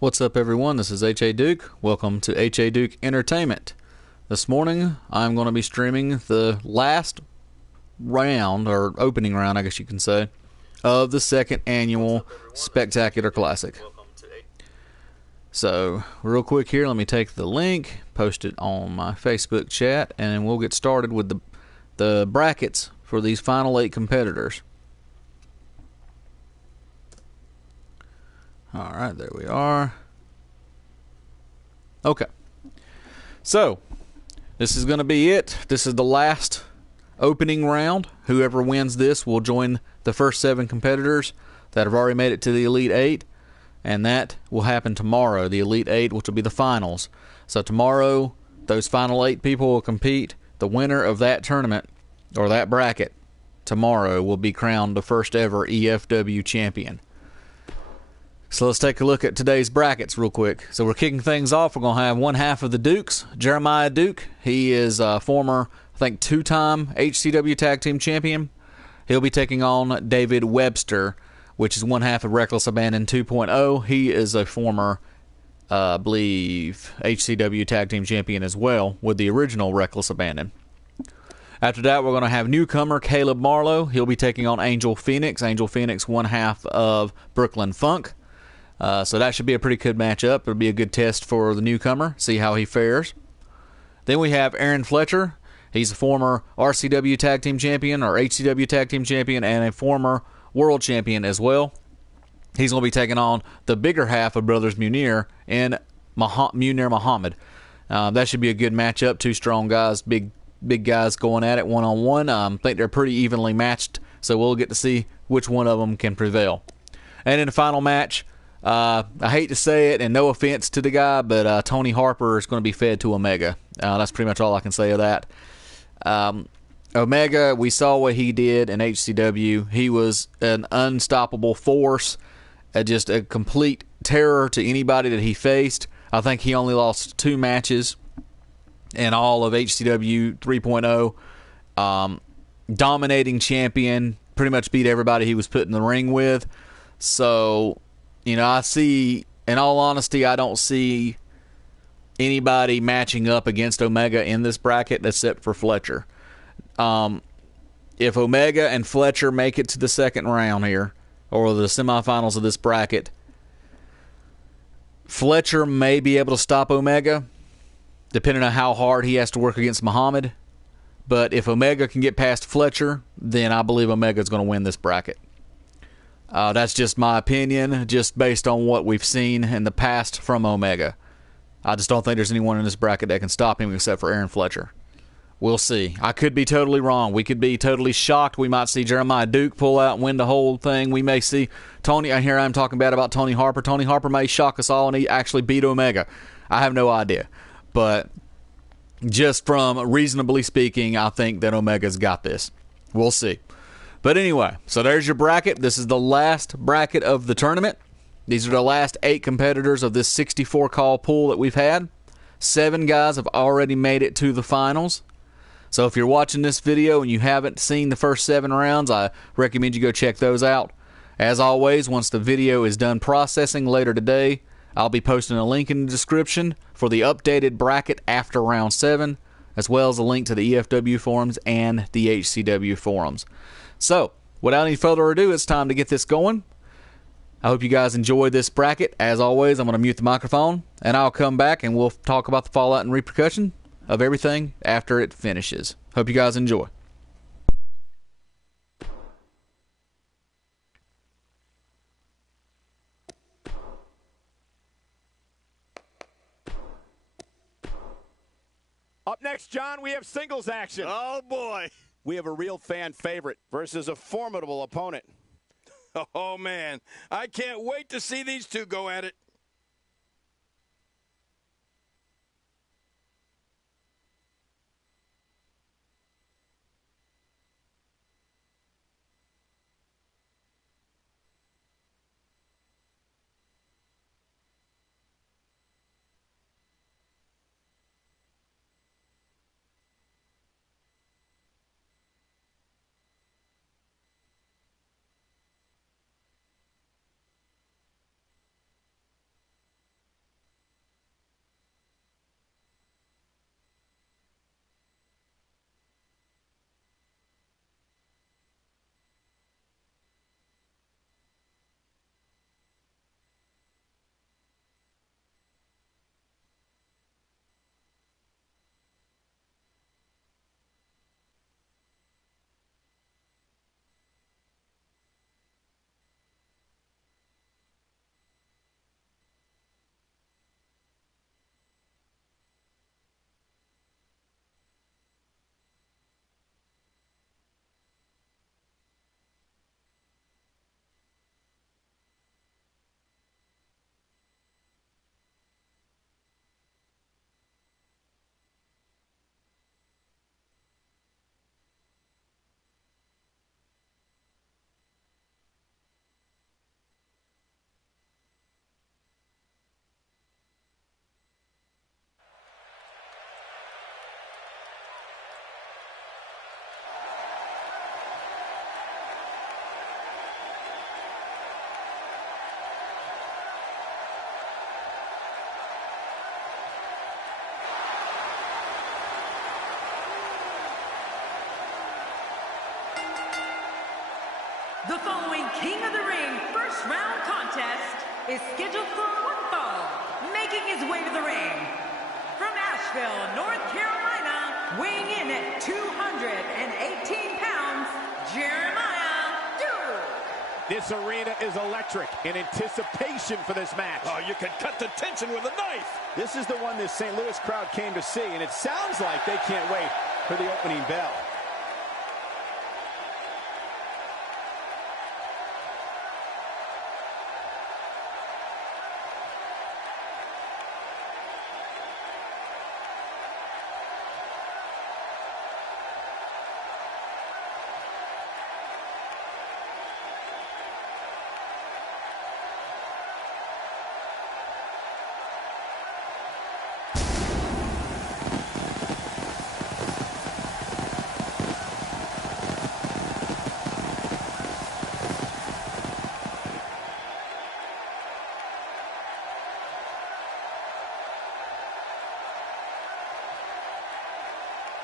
What's up, everyone? This is H.A. Duke. Welcome to H.A. Duke Entertainment. This morning, I'm going to be streaming the last round, or opening round, I guess you can say, of the second annual Spectacular Classic. So, real quick here, let me take the link, post it on my Facebook chat, and then we'll get started with the brackets for these final 8 competitors. Alright, there we are. Okay. So, this is going to be it. This is the last opening round. Whoever wins this will join the first 7 competitors that have already made it to the Elite 8. And that will happen tomorrow, the Elite 8, which will be the finals. So tomorrow, those final 8 people will compete. The winner of that tournament, or that bracket, tomorrow will be crowned the first ever EFW champion. So let's take a look at today's brackets real quick. So we're kicking things off. We're going to have one half of the Dukes, Jeremiah Duke. He is a former, I think, 2-time HCW Tag Team Champion. He'll be taking on David WEBSTER, which is one half of Reckless Abandon 2.0. He is a former, I believe, HCW Tag Team Champion as well, with the original Reckless Abandon. After that, we're going to have newcomer Caleb Marlowe. He'll be taking on Angel Phoenix. Angel Phoenix, one half of Brooklyn Funk. So that should be a pretty good matchup. It'll be a good test for the newcomer, see how he fares. Then we have Aaron Fletcher. He's a former RCW Tag Team Champion, or HCW Tag Team Champion, and a former World Champion as well. He's going to be taking on the bigger half of Brothers Munir and Munir Muhammad. That should be a good matchup. 2 strong guys, big guys going at it one-on-one. I think they're pretty evenly matched, so we'll get to see which one of them can prevail. And in the final match, I hate to say it, and no offense to the guy, but Tony Harper is going to be fed to Omega. That's pretty much all I can say of that. Omega, we saw what he did in HCW. He was an unstoppable force, just a complete terror to anybody that he faced. I think he only lost 2 matches in all of HCW 3.0. Dominating champion, pretty much beat everybody he was put in the ring with. So, you know, in all honesty, I don't see anybody matching up against Omega in this bracket except for Fletcher. If Omega and Fletcher make it to the second round here, or the semifinals of this bracket, Fletcher may be able to stop Omega, depending on how hard he has to work against Muhammad. But if Omega can get past Fletcher, then I believe Omega is going to win this bracket. That's just my opinion, just based on what we've seen in the past from Omega. I just don't think there's anyone in this bracket that can stop him except for Aaron Fletcher. We'll see. I could be totally wrong. We could be totally shocked. We might see Jeremiah Duke pull out and win the whole thing. We may see Tony. Here I'm talking bad about Tony Harper. Tony Harper may shock us all and he actually beat Omega. I have no idea. But just from reasonably speaking, I think that Omega's got this. We'll see. But anyway, so there's your bracket. This is the last bracket of the tournament. These are the last 8 competitors of this 64 call pool that we've had. 7 guys have already made it to the finals. So if you're watching this video and you haven't seen the first 7 rounds, I recommend you go check those out. As always, once the video is done processing later today, I'll be posting a link in the description for the updated bracket after round 7, as well as a link to the EFW forums and the HCW forums. So, without any further ado, it's time to get this going. I hope you guys enjoyed this bracket. As always, I'm going to mute the microphone, and I'll come back and we'll talk about the fallout and repercussion of everything after it finishes. Hope you guys enjoy. Up next, John, we have singles action. Oh, boy. We have a real fan favorite versus a formidable opponent. Oh, man. I can't wait to see these two go at it. The following King of the Ring first round contest is scheduled for one fall. Making his way to the ring from Asheville, North Carolina, weighing in at 218 pounds, Jeremiah Duke. This arena is electric in anticipation for this match. Oh, you can cut the tension with a knife. This is the one this St. Louis crowd came to see, and it sounds like they can't wait for the opening bell.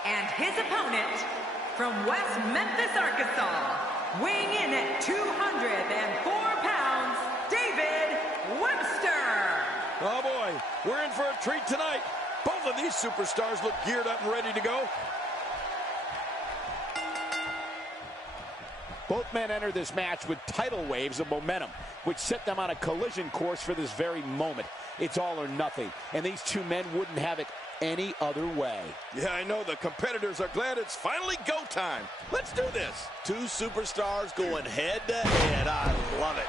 And his opponent from West Memphis, Arkansas, weighing in at 204 pounds, David Webster. Oh, boy, we're in for a treat tonight. Both of these superstars look geared up and ready to go. Both men enter this match with tidal waves of momentum, which set them on a collision course for this very moment. It's all or nothing, and these two men wouldn't have it any other way. Yeah, I know the competitors are glad it's finally go time. Let's do this. Two superstars going head to head. I love it.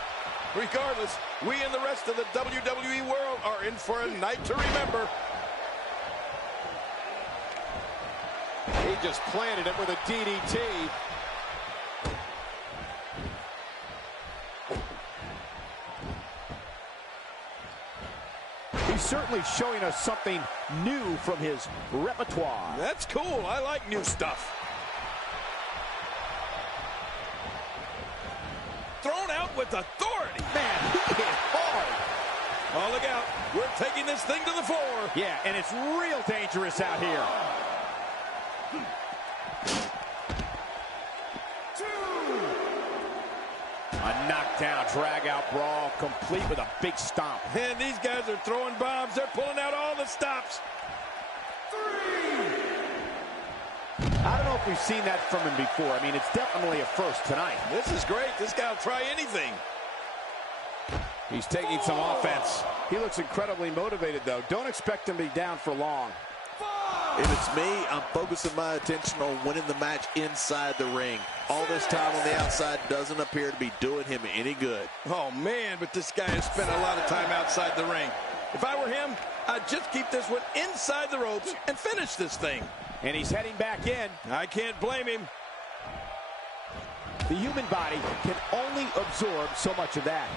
Regardless, we and the rest of the WWE world are in for a night to remember. He just planted it with a DDT. He's certainly showing us something new from his repertoire. That's cool. I like new stuff. Thrown out with authority. Man, he hit hard. Oh, look out. We're taking this thing to the floor. Yeah, and it's real dangerous out here. A knockdown, drag-out brawl, complete with a big stomp. And these guys are throwing bombs. They're pulling out all the stops. I don't know if we've seen that from him before. I mean, it's definitely a first tonight. This is great. This guy will try anything. He's taking some offense. He looks incredibly motivated, though. Don't expect him to be down for long. If it's me, I'm focusing my attention on winning the match inside the ring. All this time on the outside doesn't appear to be doing him any good. Oh, man, but this guy has spent a lot of time outside the ring. If I were him, I'd just keep this one inside the ropes and finish this thing. And he's heading back in. I can't blame him. The human body can only absorb so much of that.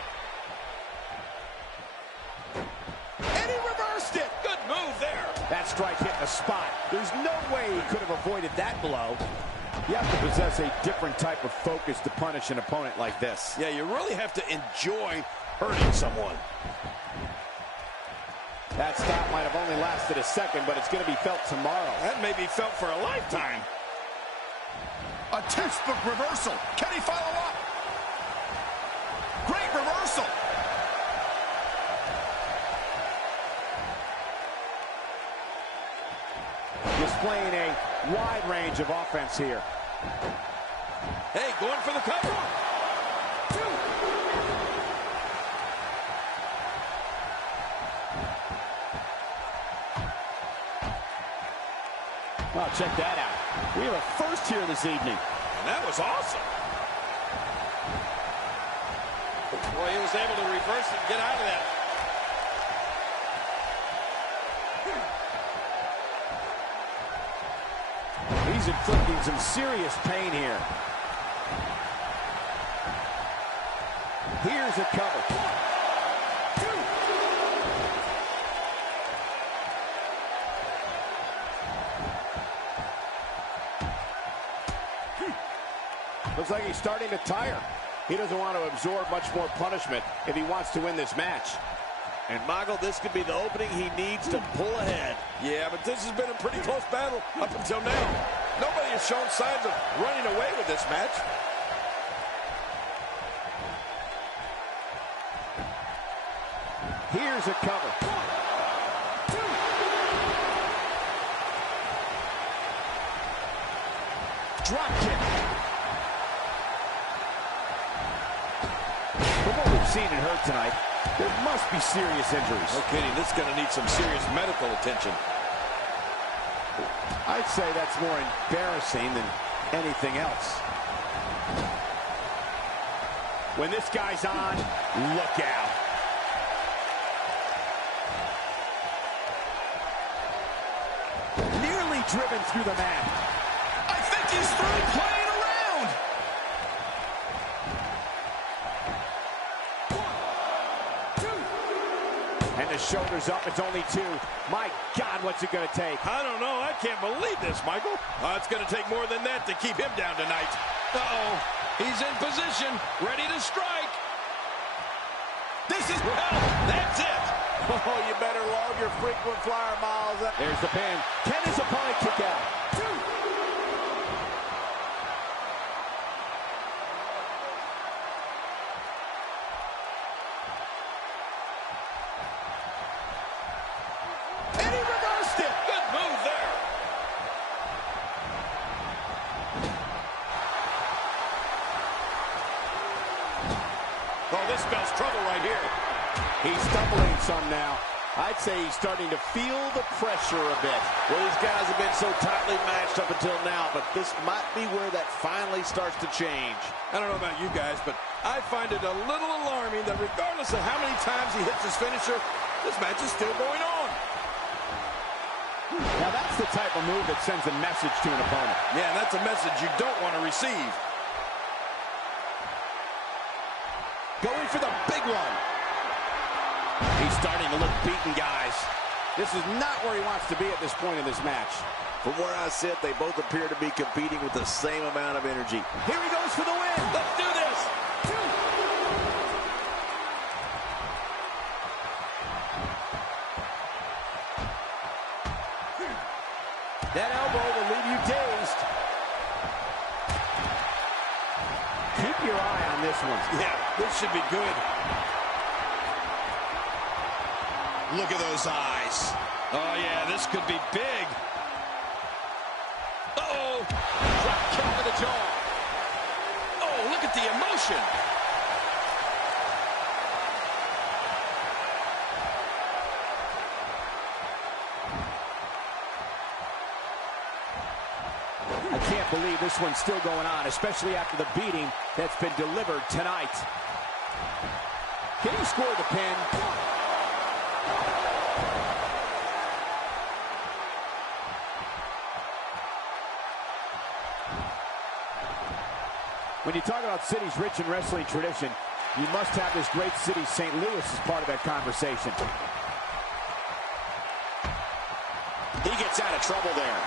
And he reversed it. Good move there. That strike hit the spot. There's no way he could have avoided that blow. You have to possess a different type of focus to punish an opponent like this. Yeah, you really have to enjoy hurting someone. That stop might have only lasted a second, but it's going to be felt tomorrow. That may be felt for a lifetime. A textbook reversal. Can he follow up? Great reversal. Displaying a wide range of offense here. Hey, going for the cover. Oh, check that out. We have a first here this evening. And that was awesome. Boy, he was able to reverse it and get out of that. He's inflicting some serious pain here. Here's a cover. Looks like he's starting to tire. He doesn't want to absorb much more punishment if he wants to win this match. And, Michael, this could be the opening he needs to pull ahead. Yeah, but this has been a pretty close battle up until now. Nobody has shown signs of running away with this match. Here's a cover. 1, 2. Drop kick. From what we've seen and heard tonight, there must be serious injuries. No kidding. This is going to need some serious medical attention. I'd say that's more embarrassing than anything else. When this guy's on, look out. Nearly driven through the mat. I think he's through playing around. 1, 2. And the shoulder's up. It's only 2. My God, what's it going to take? I don't know. I can't believe this, Michael. It's going to take more than that to keep him down tonight. Uh-oh. He's in position, ready to strike. This is that's it. Oh, you better log your frequent flyer miles. There's the pin. Can his opponent kick out? 2. And he reversed it. Good move there. Oh, this spells trouble right here. He's stumbling some now. I'd say he's starting to feel the pressure a bit. Well, these guys have been so tightly matched up until now, but this might be where that finally starts to change. I don't know about you guys, but I find it a little alarming that regardless of how many times he hits his finisher, this match is still going on. Now that's the type of move that sends a message to an opponent. Yeah, and that's a message you don't want to receive. Going for the big one. He's starting to look beaten, guys. This is not where he wants to be at this point in this match. From where I sit, they both appear to be competing with the same amount of energy. Here he goes for the win. Let's do this. 2. That elbow will leave you dazed. Keep your eye on this one. Yeah, this should be good. Look at those eyes. Oh, yeah, this could be big. Uh-oh. Drop kick to the jaw. Oh, look at the emotion. I can't believe this one's still going on, especially after the beating that's been delivered tonight. Can he score the pin? When you talk about cities rich in wrestling tradition, you must have this great city, St. Louis, as part of that conversation. He gets out of trouble there.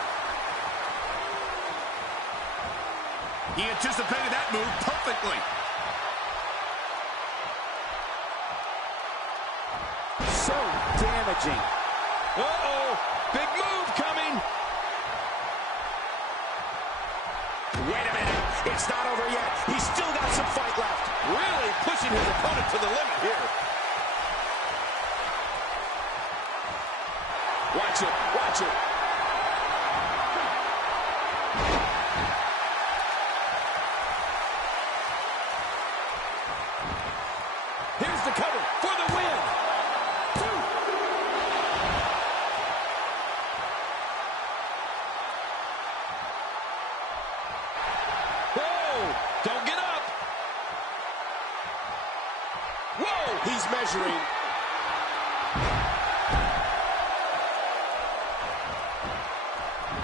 He anticipated that move perfectly. So damaging. Uh-oh. Big move coming. Wait a minute. It's not over yet. He's still got some fight left. Really pushing his opponent to the limit here. Watch it. Watch it. Here's the cover for the win. 2. Whoa! Don't get up. Whoa! He's measuring.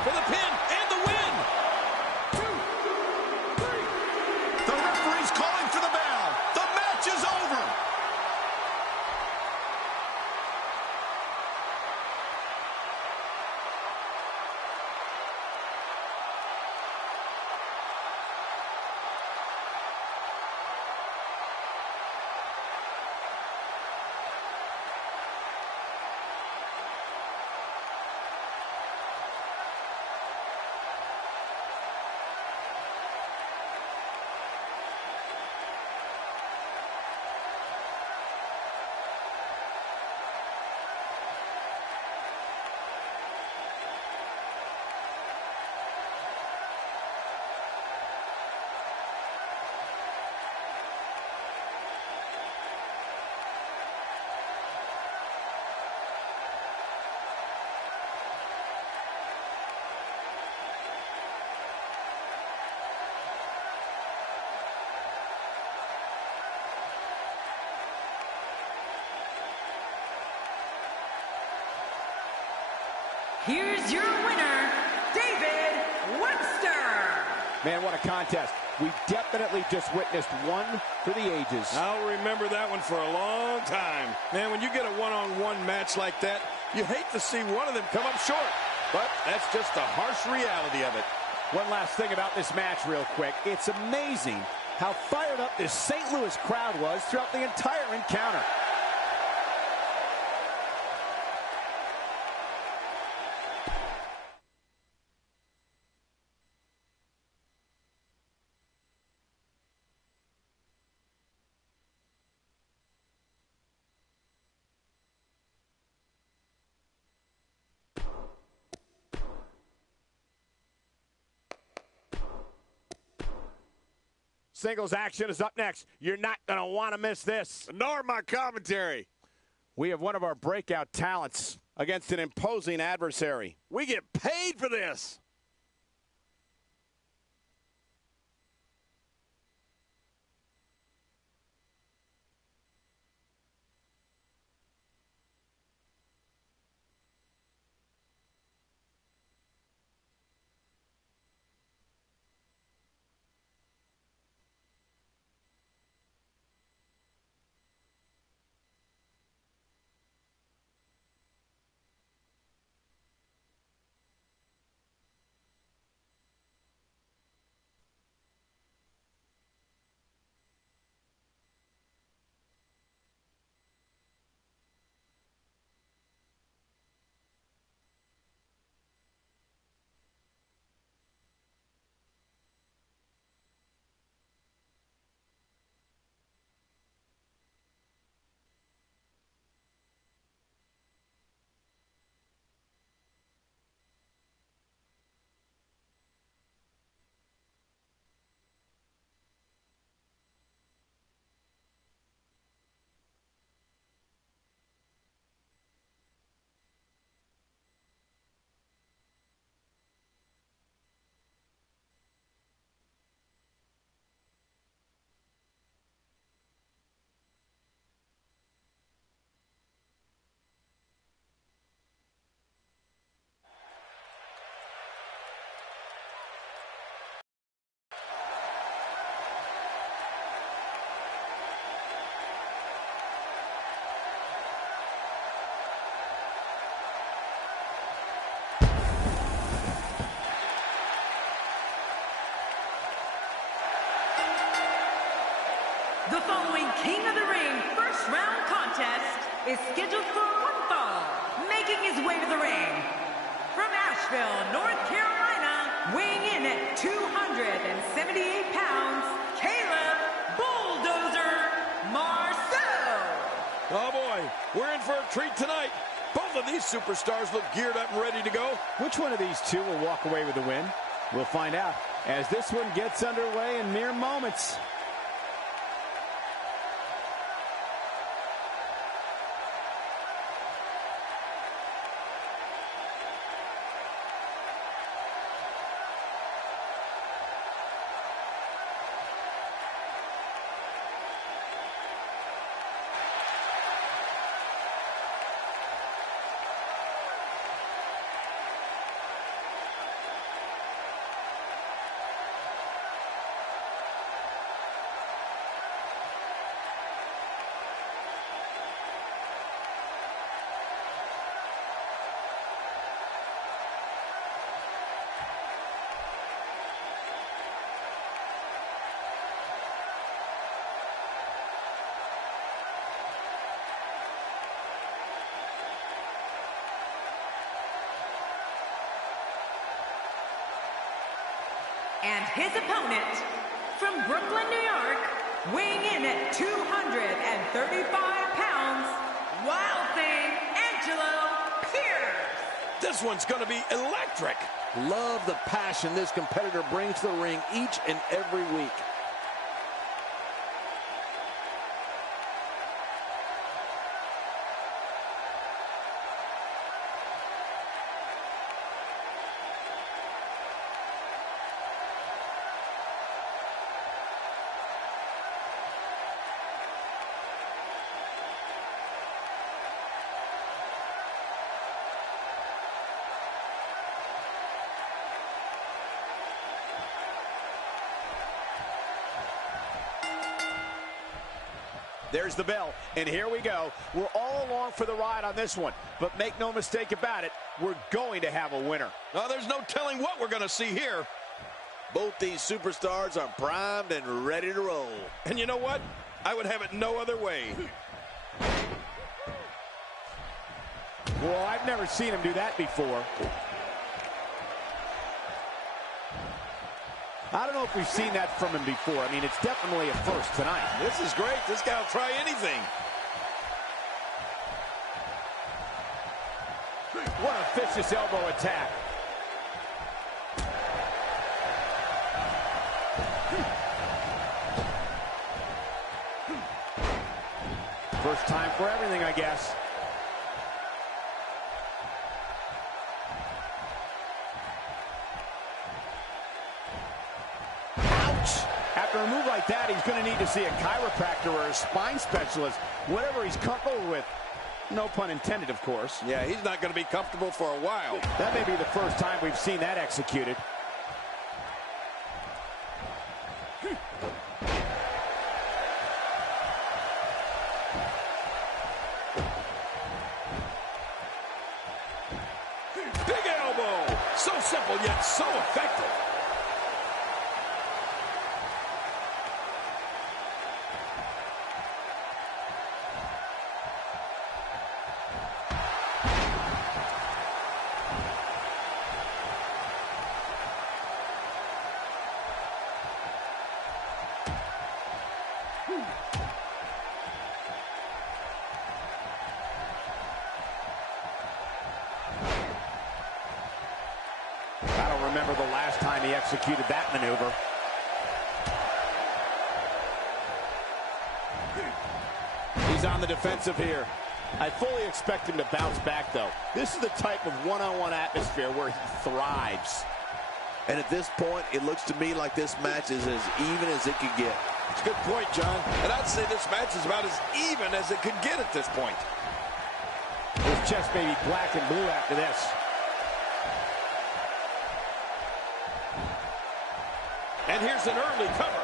For the pin and the win. 2, 3. The referee's calling for the bell. The match is over. here's your winner, David Webster. Man, what a contest. We definitely just witnessed one for the ages. I'll remember that one for a long time. Man, when you get a one-on-one match like that, you hate to see one of them come up short. But that's just the harsh reality of it. One last thing about this match real quick. It's amazing how fired up this St. Louis crowd was throughout the entire encounter. Singles action is up next. You're not going to want to miss this. Nor my commentary. We have one of our breakout talents against an imposing adversary. We get paid for this. The following King of the Ring first round contest is scheduled for one fall. Making his way to the ring from Asheville, North Carolina, weighing in at 278 pounds, Caleb Bulldozer Marceau. Oh boy, we're in for a treat tonight. Both of these superstars look geared up and ready to go. Which one of these two will walk away with the win? We'll find out as this one gets underway in mere moments. And his opponent, from Brooklyn, New York, weighing in at 235 pounds, Wild Thing, Angelo Pierce. This one's going to be electric. Love the passion this competitor brings to the ring each and every week. There's the bell, and here we go. We're all along for the ride on this one, but make no mistake about it, we're going to have a winner. Oh, there's no telling what we're going to see here. Both these superstars are primed and ready to roll. And you know what? I would have it no other way. Well, I've never seen him do that before. I don't know if we've seen that from him before. I mean, it's definitely a first tonight. This is great. This guy will try anything. What a vicious elbow attack. First time for everything, I guess. After a move like that, he's going to need to see a chiropractor or a spine specialist, whatever he's comfortable with. No pun intended, of course. Yeah, he's not going to be comfortable for a while. That may be the first time we've seen that executed. Big elbow! So simple, yet so effective. I don't remember the last time he executed that maneuver. He's on the defensive here. I fully expect him to bounce back, though. This is the type of one-on-one atmosphere where he thrives. And at this point, it looks to me like this match is as even as it could get. It's a good point, John. And I'd say this match is about as even as it could get at this point. His chest may be black and blue after this. And here's an early cover.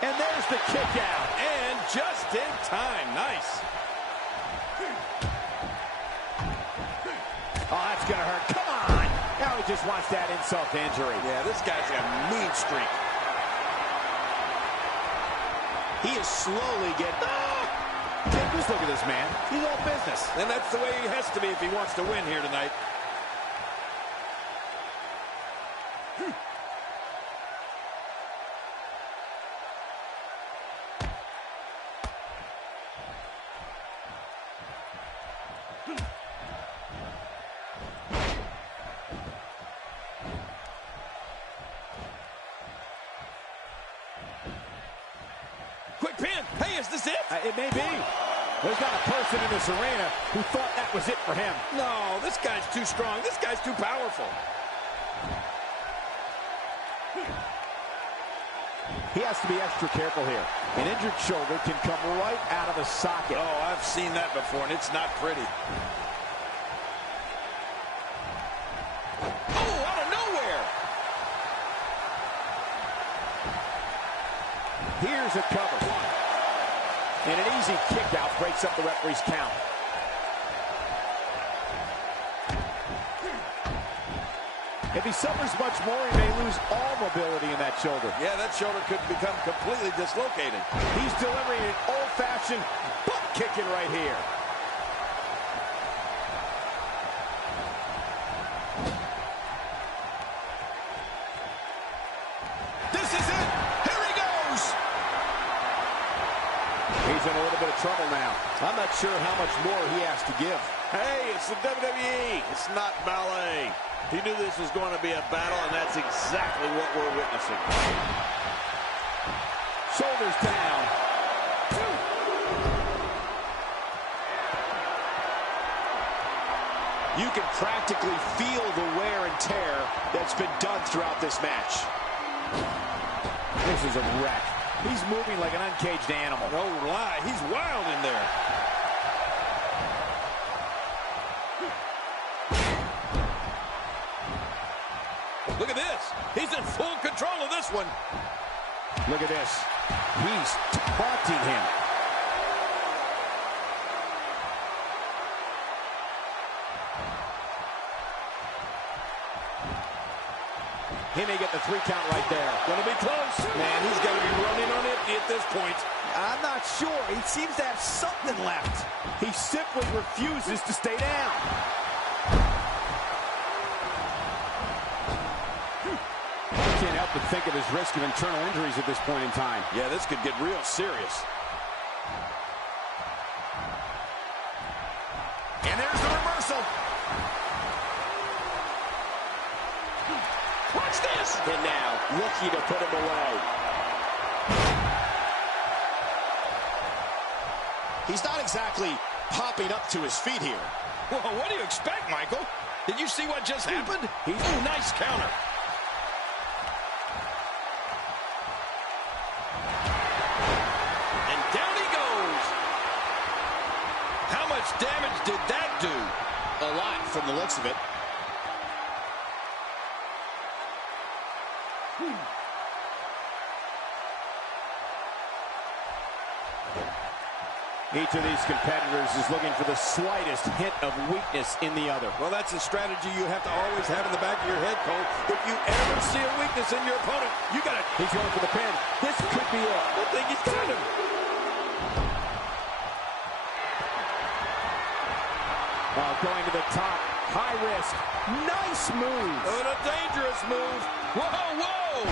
And there's the kick out. And just in time. Nice. Oh, that's going to hurt. Come on. Now he just wants that insult to injury. Yeah, this guy's got a mean streak. He is slowly getting... Take this look at this man. He's all business. And that's the way he has to be if he wants to win here tonight. Quick pin. Hey, is this it? It may be. There's not a person in this arena who thought that was it for him. No, this guy's too strong. This guy's too powerful. He has to be extra careful here. An injured shoulder can come right out of the socket. Oh, I've seen that before, and it's not pretty. Oh, out of nowhere! Here's a cover. And an easy kick out breaks up the referee's count. If he suffers much more, he may lose all mobility in that shoulder. Yeah, that shoulder could become completely dislocated. He's delivering an old-fashioned butt kicking right here. This is it! Here he goes! He's in a little bit of trouble now. I'm not sure how much more he has to give. Hey, it's the WWE. It's not ballet. He knew this was going to be a battle, and that's exactly what we're witnessing. Shoulders down. You can practically feel the wear and tear that's been done throughout this match. This is a wreck. He's moving like an uncaged animal. No lie, he's wild in there. Look at this. He's in full control of this one. Look at this. He's taunting him. He may get the 3 count right there. Gonna be close. Man, he's got to be running on empty at this point. I'm not sure. He seems to have something left. He simply refuses to stay down. I can't help but think of his risk of internal injuries at this point in time. Yeah, this could get real serious. And there's the reversal. Watch this! And now, looking to put him away. He's not exactly popping up to his feet here. Whoa, what do you expect, Michael? Did you see what just happened? Ooh, nice counter. And down he goes. How much damage did that do? A lot from the looks of it. Each of these competitors is looking for the slightest hint of weakness in the other. Well, that's a strategy you have to always have in the back of your head, Cole. If you ever see a weakness in your opponent, you got to... He's going for the pin. This could be it. I think he's got him. Oh, going to the top. High risk. Nice move. Oh, and a dangerous move. Whoa, whoa!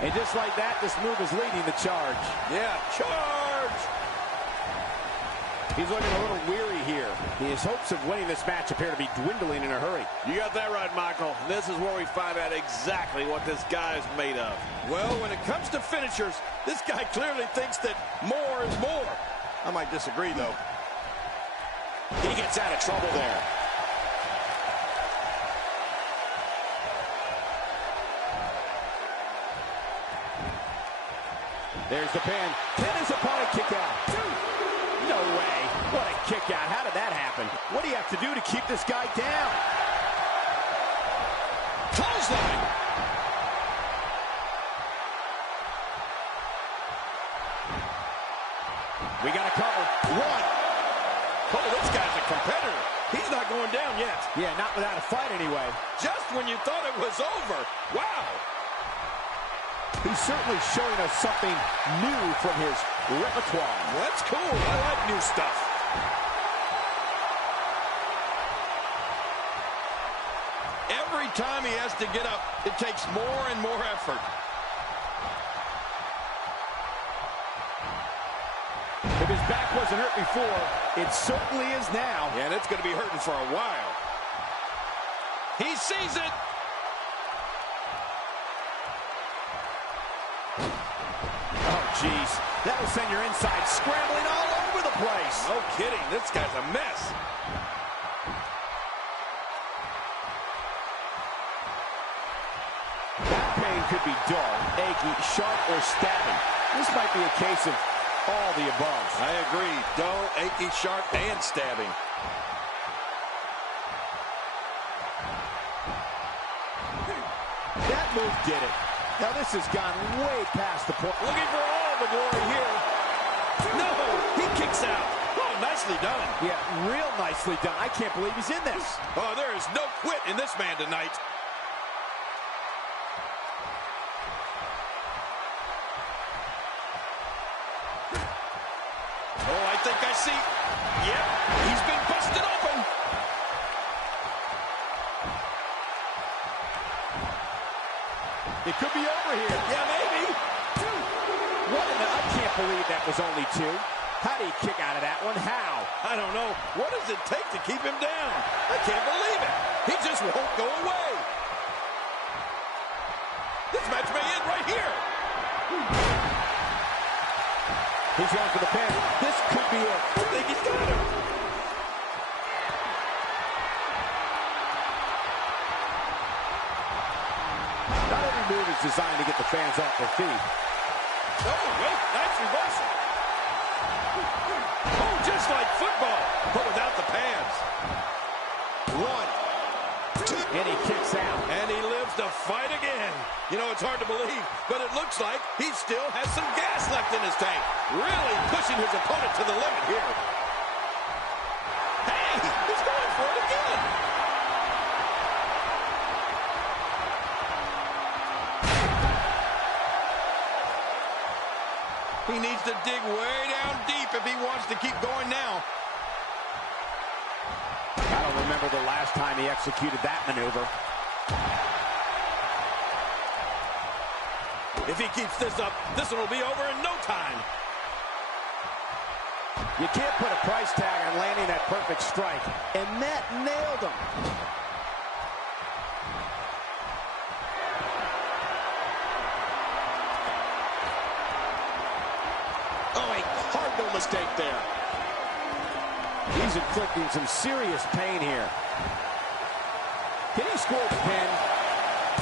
And just like that, this move is leading the charge. Yeah, charge! He's looking a little weary here. His hopes of winning this match appear to be dwindling in a hurry. You got that right, Michael. This is where we find out exactly what this guy is made of. Well, when it comes to finishers, this guy clearly thinks that more is more. I might disagree, though. He gets out of trouble there. There's the pin. Can his opponent kick out? No way. What a kick out. How did that happen? What do you have to do to keep this guy down? Clothesline! We got a cover. One. Oh, this guy's a competitor. He's not going down yet. Yeah, not without a fight anyway. Just when you thought it was over. Wow. He's certainly showing us something new from his repertoire. Well, that's cool. I like new stuff. Every time he has to get up, it takes more and more effort. If his back wasn't hurt before, it certainly is now. Yeah, and it's going to be hurting for a while. He sees it. Oh, jeez. That'll send your inside scrambling all over the place. No kidding. This guy's a mess. That pain could be dull, achy, sharp, or stabbing. This might be a case of all the above. I agree. Dull, achy, sharp, and stabbing. That move did it. Now this has gone way past the point. Looking for all the glory here. No, he kicks out. Oh, nicely done. Yeah, real nicely done. I can't believe he's in this. Oh, there is no quit in this man tonight. Oh, I think I see. Yep, he's been busted open. It could be over here. Yeah, maybe. I can't believe that was only 2. How do you kick out of that one? How? I don't know. What does it take to keep him down? I can't believe it. He just won't go away. This match may end right here. He's going for the pin. This could be it. I think he's got him. Not every move is designed to get the fans off their feet. Oh, wait, nice reversal. Oh, just like football, but without the pads. 1, 2. And he kicks out. And he lives to fight again. You know, it's hard to believe, but it looks like he still has some gas left in his tank. Really pushing his opponent to the limit here. Hey, he's going for it again. He needs to dig way down deep if he wants to keep going now. I don't remember the last time he executed that maneuver. If he keeps this up, this one will be over in no time. You can't put a price tag on landing that perfect strike, and that nailed him. Oh, a cardinal mistake there. He's inflicting some serious pain here. Can he score the pin?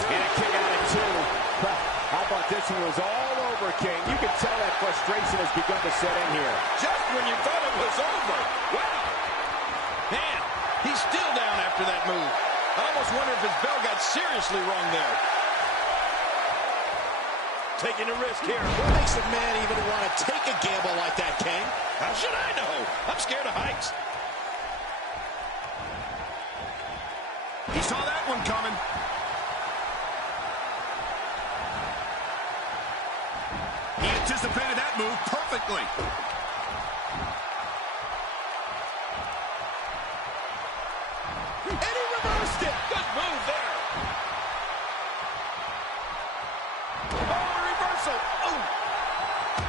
And a kick out at 2. How about this one was all over, King? You can tell that frustration has begun to set in here. Just when you thought it was over. Wow. Man, he's still down after that move. I almost wonder if his bell got seriously wrong there. Taking a risk here. What makes a man even want to take a gamble like that, King? How should I know? I'm scared of heights. He saw that one coming. He anticipated that move perfectly. And he reversed it. Good move there. Oh, reversal. Oh.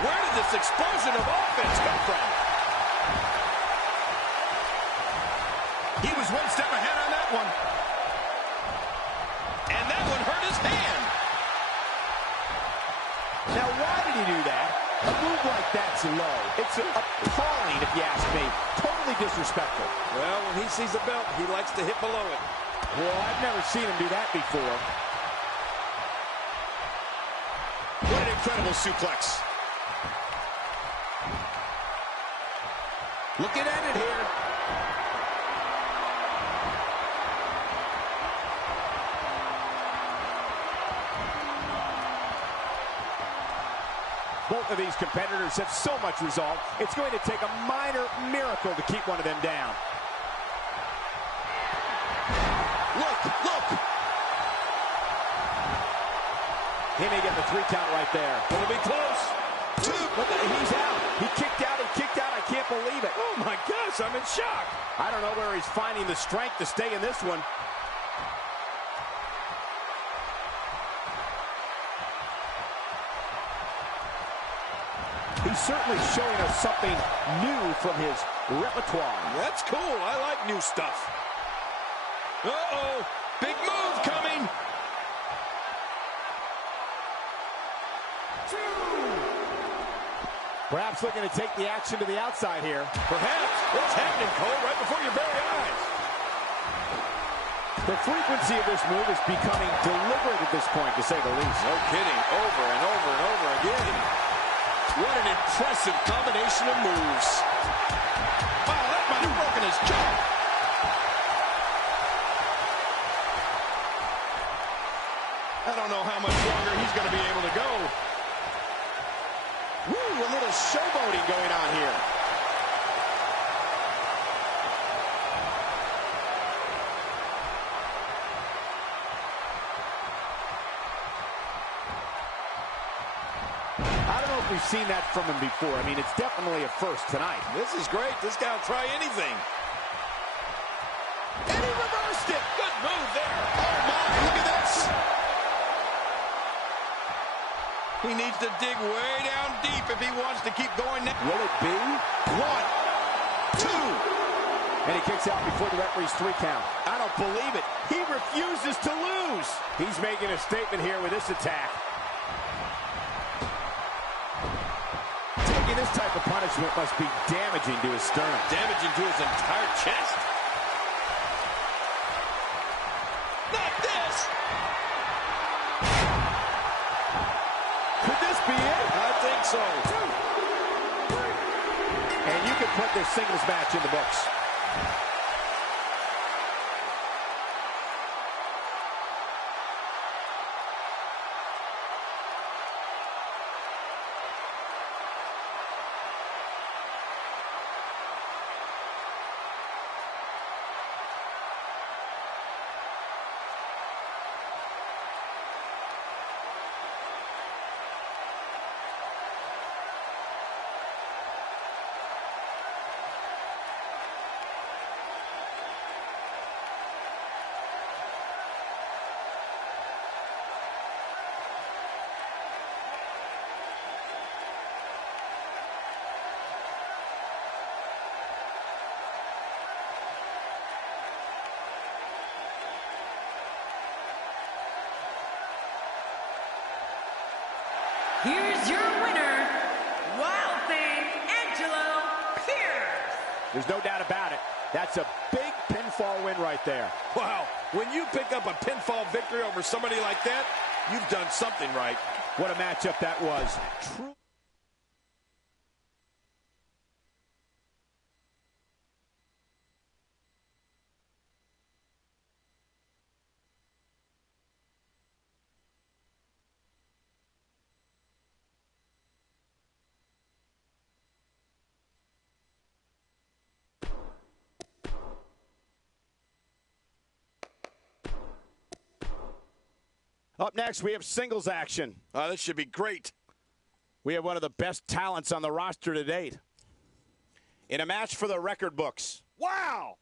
Where did this explosion of offense come from? He was one step ahead on that one. And that one hurt his hand. Now, why did he do that? A move like that's low. It's appalling, if you ask me. Totally disrespectful. Well, when he sees a belt, he likes to hit below it. Well, I've never seen him do that before. What an incredible suplex. Looking at it here. Both of these competitors have so much resolve, it's going to take a minor miracle to keep one of them down. Look, look. He may get the 3 count right there. It'll be close. 2. He's out. He kicked out. He kicked out. I can't believe it. Oh, my gosh, I'm in shock. I don't know where he's finding the strength to stay in this one. He's certainly showing us something new from his repertoire. That's cool. I like new stuff. Uh-oh. Big move coming. 2. Perhaps looking to take the action to the outside here. Perhaps. What's happening, Cole? Right before your very eyes. The frequency of this move is becoming deliberate at this point, to say the least. No kidding. Over and over and over again. What an impressive combination of moves. Wow, that might have broken his jaw. I don't know how much longer he's going to be able to go. Woo, a little showboating going on here. We've seen that from him before. I mean, it's definitely a first tonight. This is great. This guy will try anything. And he reversed it. Good move there. Oh, my, look at this. He needs to dig way down deep if he wants to keep going. Will it be? 1, 2. And he kicks out before the referee's 3 count. I don't believe it. He refuses to lose. He's making a statement here with this attack. This type of punishment must be damaging to his sternum. Damaging to his entire chest. Not this. Could this be it? I think so. 2, 3. And you can put this singles match in the books. There's no doubt about it. That's a big pinfall win right there. Wow, when you pick up a pinfall victory over somebody like that, you've done something right. What a matchup that was. True. Up next, we have singles action. This should be great. We have one of the best talents on the roster to date. In a match for the record books. Wow!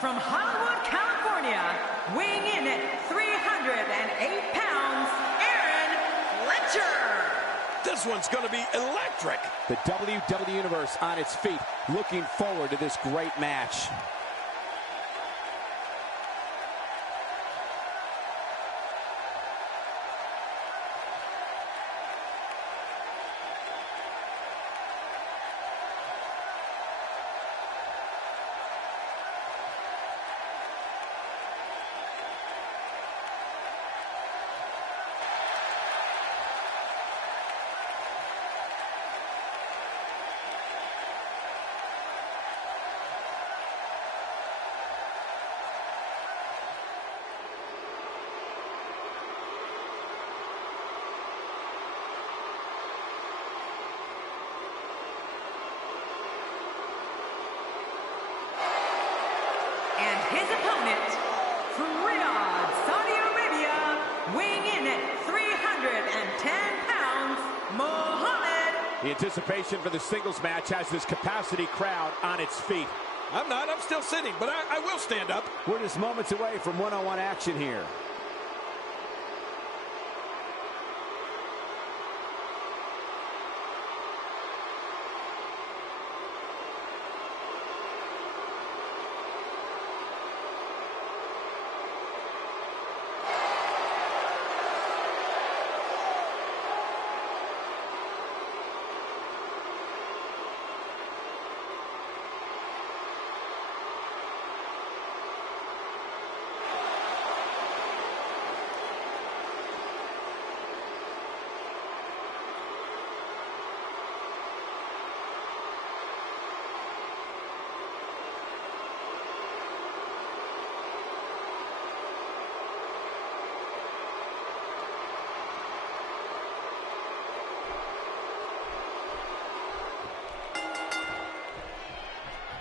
From Hollywood, California, weighing in at 308 pounds, Aaron Fletcher. This one's going to be electric. The WWE Universe on its feet, looking forward to this great match. And his opponent, from Riyadh, Saudi Arabia, weighing in at 310 pounds, Mohammed. The anticipation for the singles match has this capacity crowd on its feet. I'm not. I'm still sitting, but I will stand up. We're just moments away from one-on-one action here.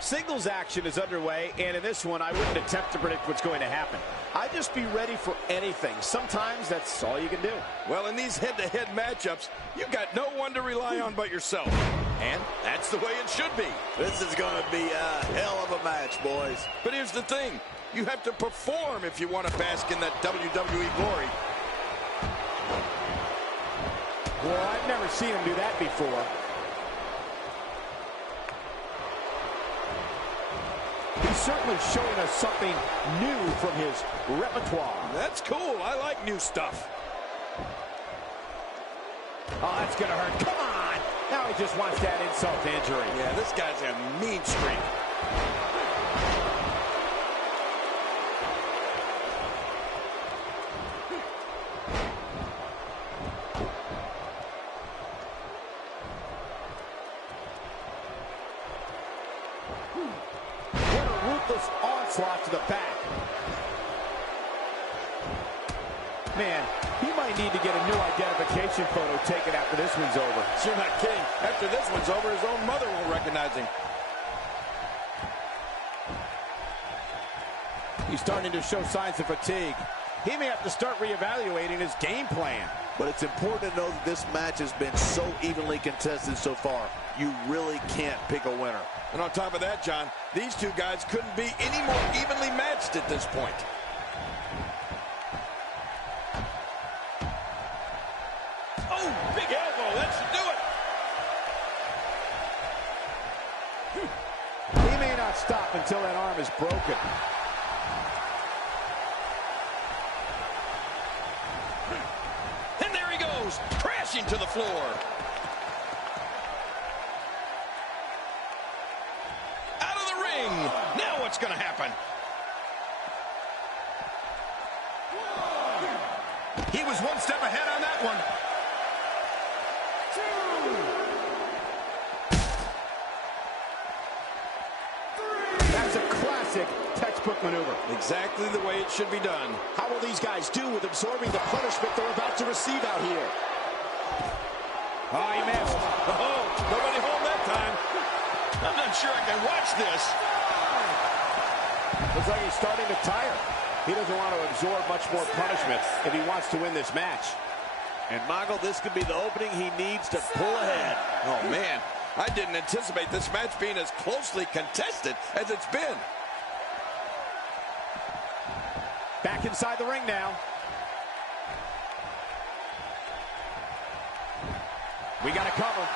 Singles action is underway, and in this one, I wouldn't attempt to predict what's going to happen. I'd just be ready for anything. Sometimes that's all you can do. Well, in these head-to-head matchups, you've got no one to rely on but yourself. And that's the way it should be. This is going to be a hell of a match, boys. But here's the thing. You have to perform if you want to bask in that WWE glory. Well, I've never seen him do that before. He's certainly showing us something new from his repertoire. That's cool. I like new stuff. Oh, that's going to hurt. Come on. Now he just wants that insult to injury. Yeah, this guy's a mean streak. Onslaught to the back. Man, he might need to get a new identification photo taken after this one's over. You're not kidding. After this one's over, his own mother won't recognize him. He's starting to show signs of fatigue. He may have to start reevaluating his game plan. But it's important to know that this match has been so evenly contested so far. You really can't pick a winner. And on top of that, John, these two guys couldn't be any more evenly matched at this point. Oh, big elbow. That should do it. He may not stop until that arm is broken. And there he goes, crashing to the floor. Now what's going to happen? He was one step ahead on that one. That's a classic textbook maneuver. Exactly the way it should be done. How will these guys do with absorbing the punishment they're about to receive out here? Oh, he missed. Oh, nobody home that time. I'm not sure I can watch this. Looks like he's starting to tire. He doesn't want to absorb much more punishment if he wants to win this match. And, Michael, this could be the opening he needs to pull ahead. Oh, man. I didn't anticipate this match being as closely contested as it's been. Back inside the ring now. We got to cover.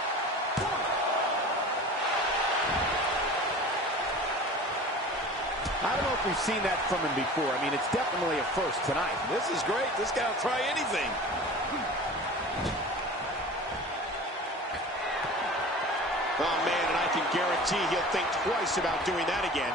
I don't know if we've seen that from him before. I mean, it's definitely a first tonight. This is great. This guy will try anything. Oh, man, and I can guarantee he'll think twice about doing that again.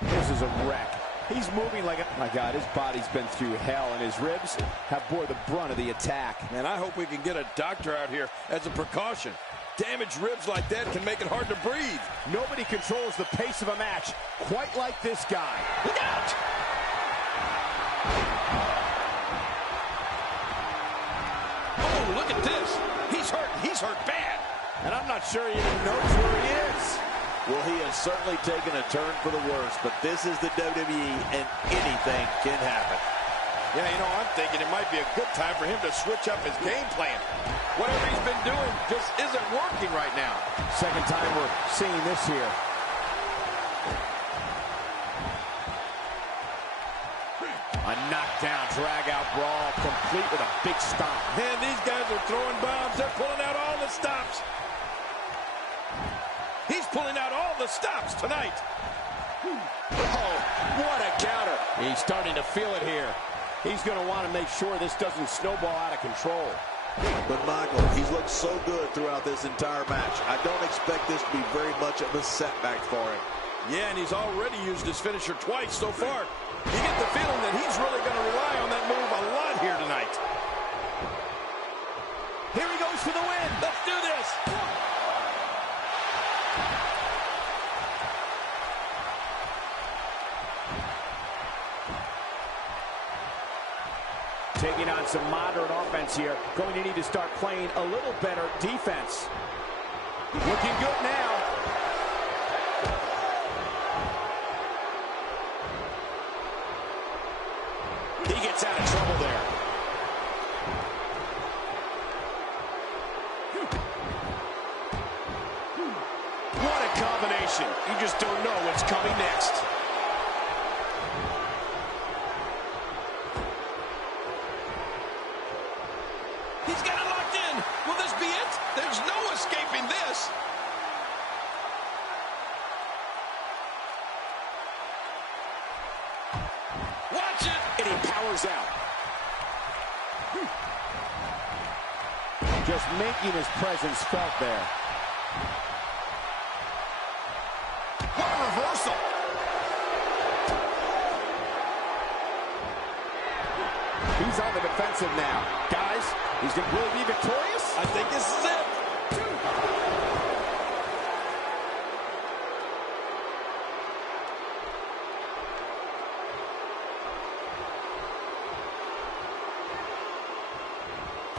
This is a wreck. He's moving like a... My God, his body's been through hell, and his ribs have bore the brunt of the attack. Man, I hope we can get a doctor out here as a precaution. Damaged ribs like that can make it hard to breathe. Nobody controls the pace of a match quite like this guy. Look out! Oh, look at this. He's hurt. He's hurt bad. And I'm not sure he even knows where he is. Well, he has certainly taken a turn for the worse, but this is the WWE, and anything can happen. Yeah, you know, I'm thinking it might be a good time for him to switch up his game plan. Whatever he's been doing just isn't working right now. Second time we're seeing this here. A knockdown, drag-out brawl, complete with a big stomp. Man, these guys are throwing bombs. They're pulling out all the stops. He's pulling out all the stops tonight. Oh, what a counter. He's starting to feel it here. He's going to want to make sure this doesn't snowball out of control. But, Michael, he's looked so good throughout this entire match. I don't expect this to be very much of a setback for him. Yeah, and he's already used his finisher twice so far. You get the feeling that he's really going to rely on that move a lot here tonight. Here he goes for the win. Let's do this. Taking on some moderate offense here. Going to need to start playing a little better defense. Looking good now. He gets out of trouble there. What a combination. You just don't know what's coming next. He's got it locked in. Will this be it? There's no escaping this. Watch it. And he powers out. Just making his presence felt there. What a reversal. He's on the defensive now. Guys, he's going to really be victorious? I think this is it.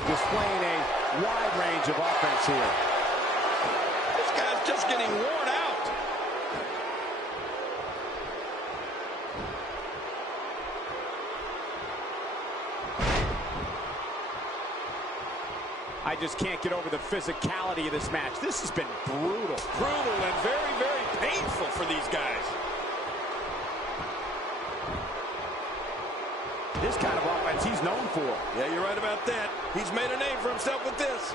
Displaying a wide range of offense here. This guy's just getting worn out. I just can't get over the physicality of this match. This has been brutal. Brutal and very, very painful for these guys. This kind of offense he's known for. Yeah, you're right about that. He's made a name for himself with this.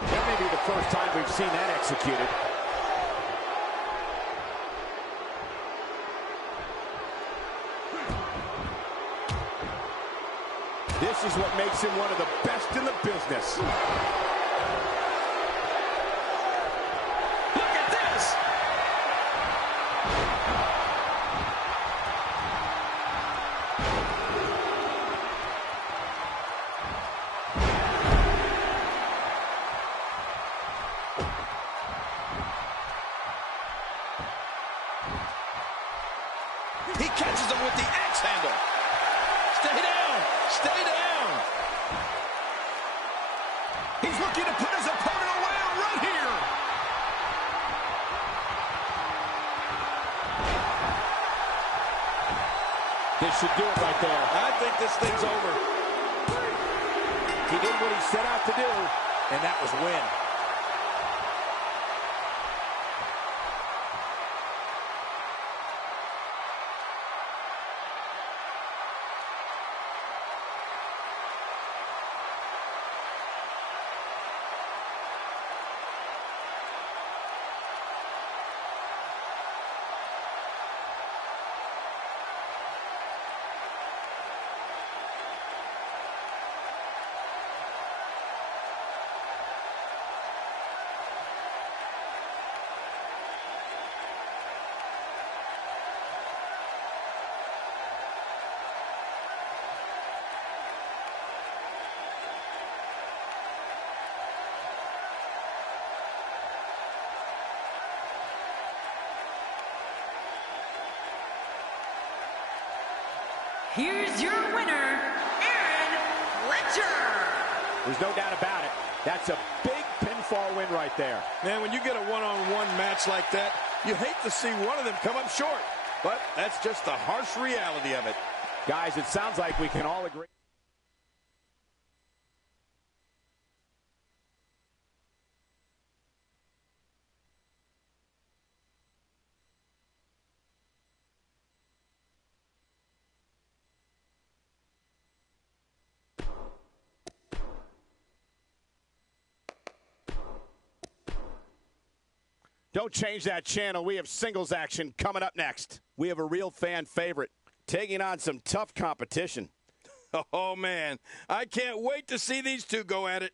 That may be the first time we've seen that executed. This is what makes him one of the best in the business. Look at this. He catches him with the axe handle. Stay down. Stay down. He's looking to put his opponent away right here. This should do it right there. I think this thing's over. He did what he set out to do, And that was win. Here's your winner, Aaron Fletcher. There's no doubt about it. That's a big pinfall win right there. Man, when you get a one-on-one match like that, you hate to see one of them come up short. But that's just the harsh reality of it. Guys, it sounds like we can all agree. Don't change that channel. We have singles action coming up next. We have a real fan favorite taking on some tough competition. Oh, man. I can't wait to see these two go at it.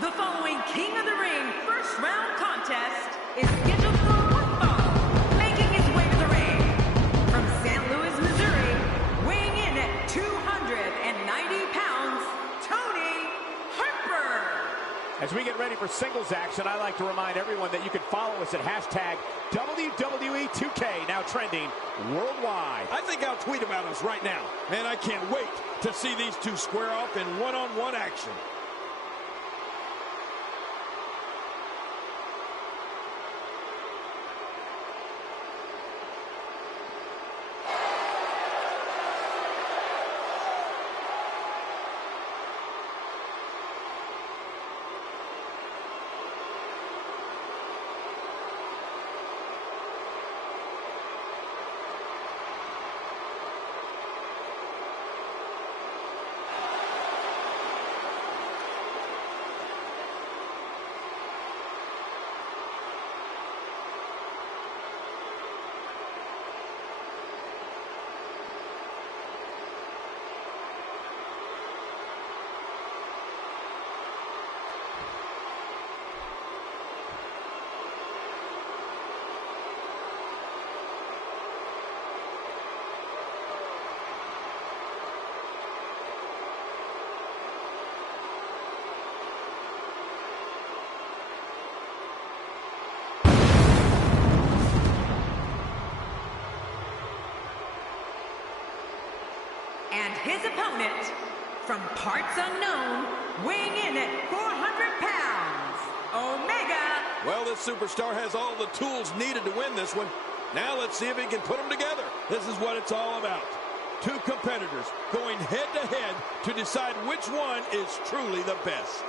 The following King of the Ring first round contest is scheduled for one fall. Making his way to the ring from St. Louis, Missouri, weighing in at 290 pounds, Tony Harper. As we get ready for singles action, I like to remind everyone that you can follow us at hashtag WWE2K, now trending worldwide. I think I'll tweet about us right now. Man, I can't wait to see these two square off in one-on-one action. And his opponent, from parts unknown, weighing in at 400 pounds, Omega. Well, this superstar has all the tools needed to win this one. Now let's see if he can put them together. This is what it's all about. Two competitors going head-to-head to decide which one is truly the best.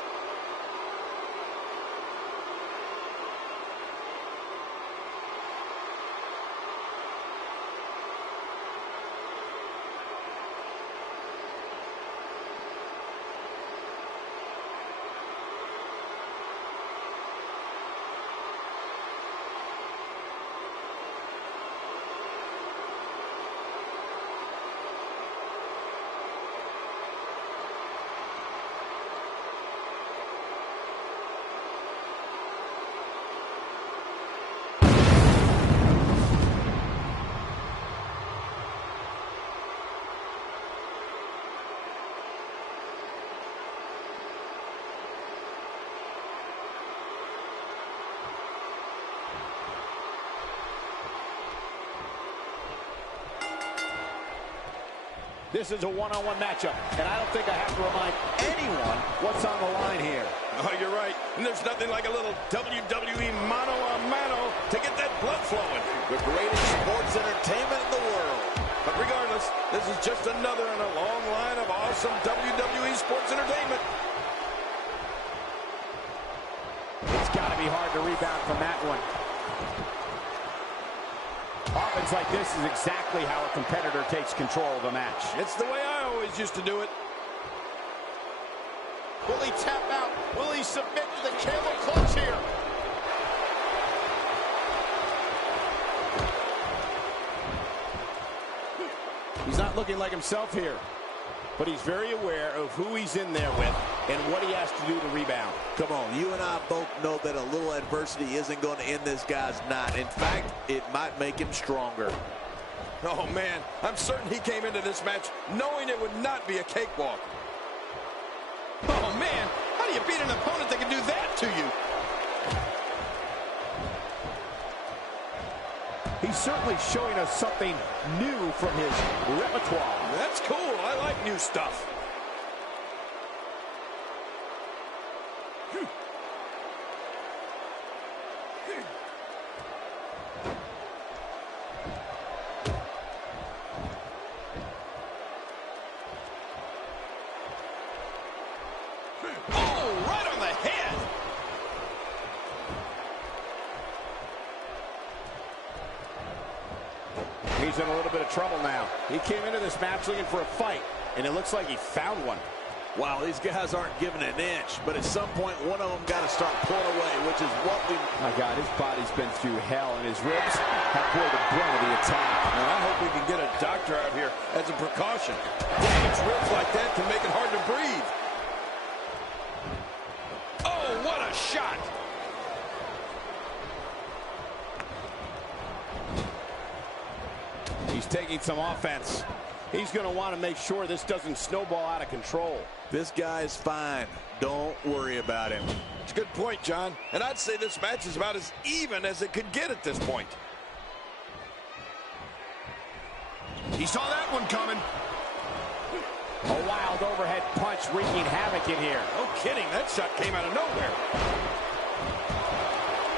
This is a one-on-one matchup, and I don't think I have to remind anyone what's on the line here. Oh, you're right. And there's nothing like a little WWE mano-a-mano to get that blood flowing. The greatest sports entertainment in the world. But regardless, this is just another in a long line of awesome WWE sports entertainment. It's got to be hard to rebound from that one. Offense like this is exactly how a competitor takes control of a match. It's the way I always used to do it. Will he tap out? Will he submit to the camel clutch here? He's not looking like himself here, but he's very aware of who he's in there with and what he has to do to rebound. Come on, you and I both know that a little adversity isn't going to end this guy's night. In fact, it might make him stronger. Oh, man, I'm certain he came into this match knowing it would not be a cakewalk. Oh, man, how do you beat an opponent that can do that to you? He's certainly showing us something new from his repertoire. That's cool. I like new stuff. Oh, right on the head. He's in a little bit of trouble now. He came into this match looking for a fight, and it looks like he found one. Wow, these guys aren't giving an inch, but at some point, one of them got to start pulling away, which is what we... My God, his body's been through hell, and his ribs have bore the brunt of the attack. And I hope we can get a doctor out here as a precaution. Damaged ribs like that can make it hard to breathe. Oh, a shot. He's taking some offense. He's going to want to make sure this doesn't snowball out of control. This guy's fine. Don't worry about him. It's a good point, John. And I'd say this match is about as even as it could get at this point. He saw that one coming. A wild overhead punch wreaking havoc in here. No kidding, that shot came out of nowhere.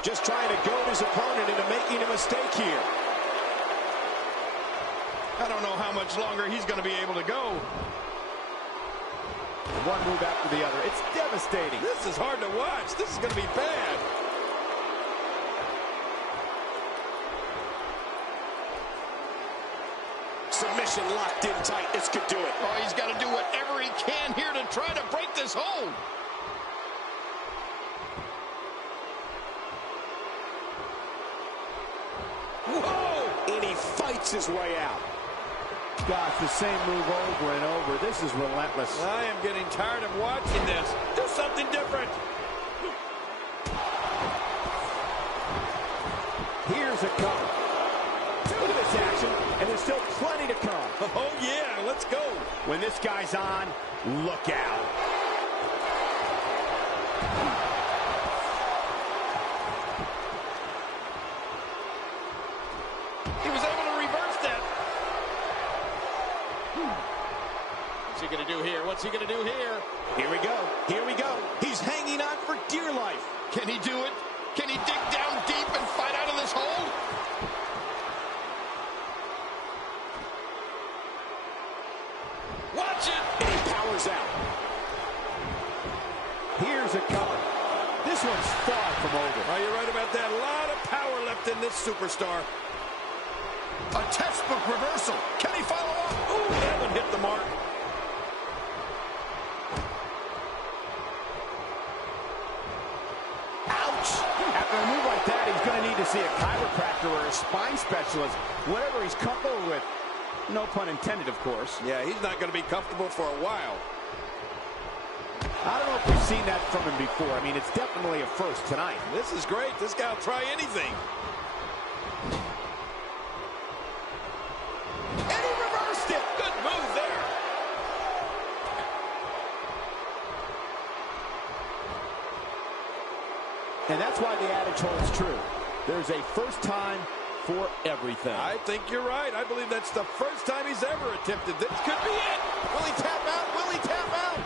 Just trying to goad his opponent into making a mistake here. I don't know how much longer he's going to be able to go. One move after the other. It's devastating. This is hard to watch. This is going to be bad. Submission locked in tight. This could do it. Oh, he's got to do whatever he can here to try to break this hold. Whoa! And he fights his way out. Gosh, the same move over and over. This is relentless. I am getting tired of watching this. Do something different. Here's a cover. Look at this action, and there's still plenty to come. Oh, yeah, let's go. When this guy's on, look out. He was able to reverse that. What's he going to do here? What's he going to do here? Here we go. Here we go. He's hanging on for dear life. Can he do it? Can he dig down deep and fight out of this hole? Watch it! And he powers out. Here's a cover. This one's far from over. Oh, you're right about that. A lot of power left in this superstar. A textbook reversal. Can he follow up? Ooh, that one hit the mark. Ouch! After a move like that, he's going to need to see a chiropractor or a spine specialist, whatever he's comfortable with. No pun intended, of course. Yeah, he's not going to be comfortable for a while. I don't know if we've seen that from him before. I mean, it's definitely a first tonight. This is great. This guy will try anything. And he reversed it! Good move there. And that's why the adage holds true. There's a first time for everything. I think you're right. I believe that's the first time he's ever attempted this. Could be it. Will he tap out? Will he tap out?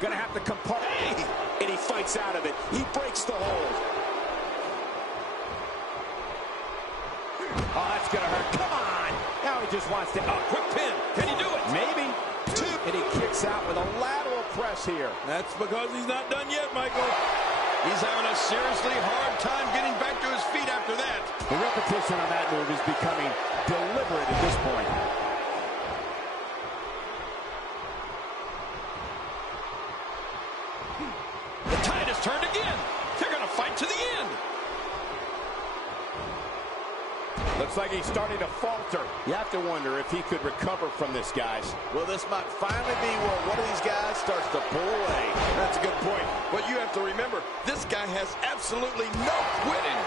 Gonna have to compartment. And he fights out of it. He breaks the hold. Oh, that's gonna hurt. Come on. Now he just wants to. Oh, quick pin. Can he do it? Maybe. Two. And he kicks out with a lateral press here. That's because he's not done yet, Michael. He's having a seriously hard time getting back to his feet after that. The repetition on that move is becoming deliberate at this point. The tide has turned again. They're going to fight to the end. Looks like he's starting to falter. You have to wonder if he could recover from this, guys. Well, this might finally be where one of these guys starts to pull away. That's a good point. But you have to remember, this guy has absolutely no quitting.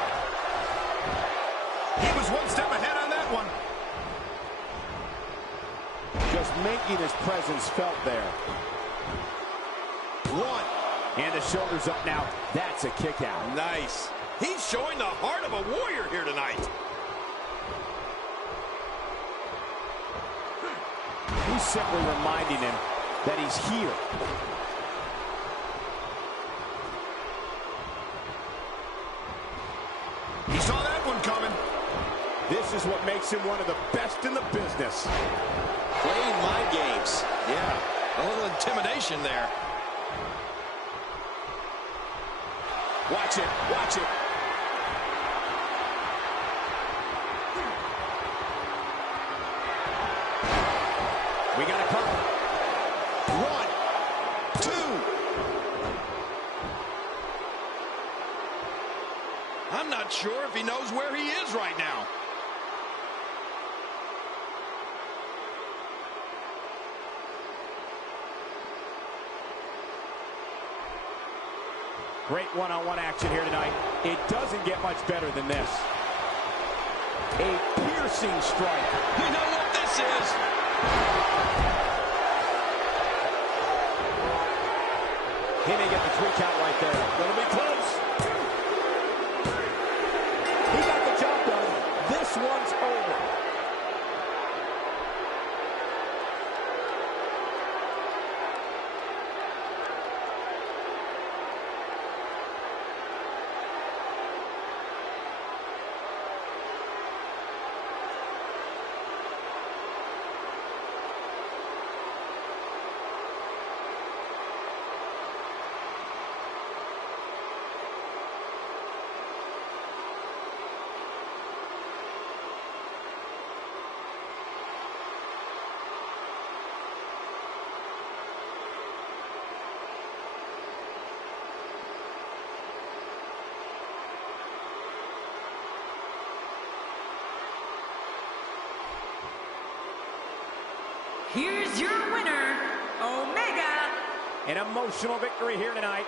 He was one step ahead on that one. Just making his presence felt there. One. And the shoulders up now. That's a kick out. Nice. He's showing the heart of a warrior here tonight. He's simply reminding him that he's here. He saw that one coming. This is what makes him one of the best in the business. Playing mind games. Yeah, a little intimidation there. Watch it, watch it. We got a cover. 1, 2. I'm not sure if he knows where he is right now. Great one-on-one action here tonight. It doesn't get much better than this. A piercing strike. You know what this is? He may get the 3 count right there. Gonna be close. He got the job done. This one's over. Here's your winner, Omega. An emotional victory here tonight.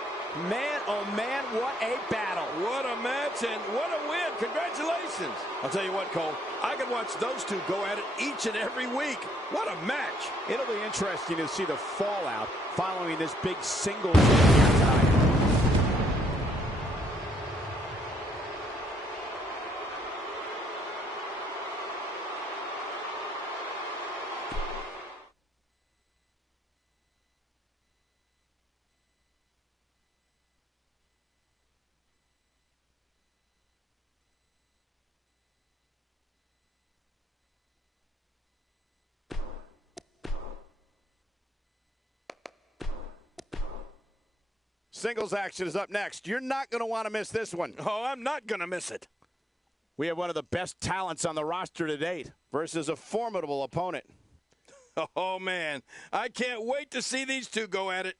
Man, oh man, what a battle. What a match and what a win. Congratulations. I'll tell you what, Cole, I can watch those two go at it each and every week. What a match. It'll be interesting to see the fallout following this big singles win here tonight. Singles action is up next. You're not going to want to miss this one. Oh, I'm not going to miss it. We have one of the best talents on the roster to date versus a formidable opponent. Oh, man. I can't wait to see these two go at it.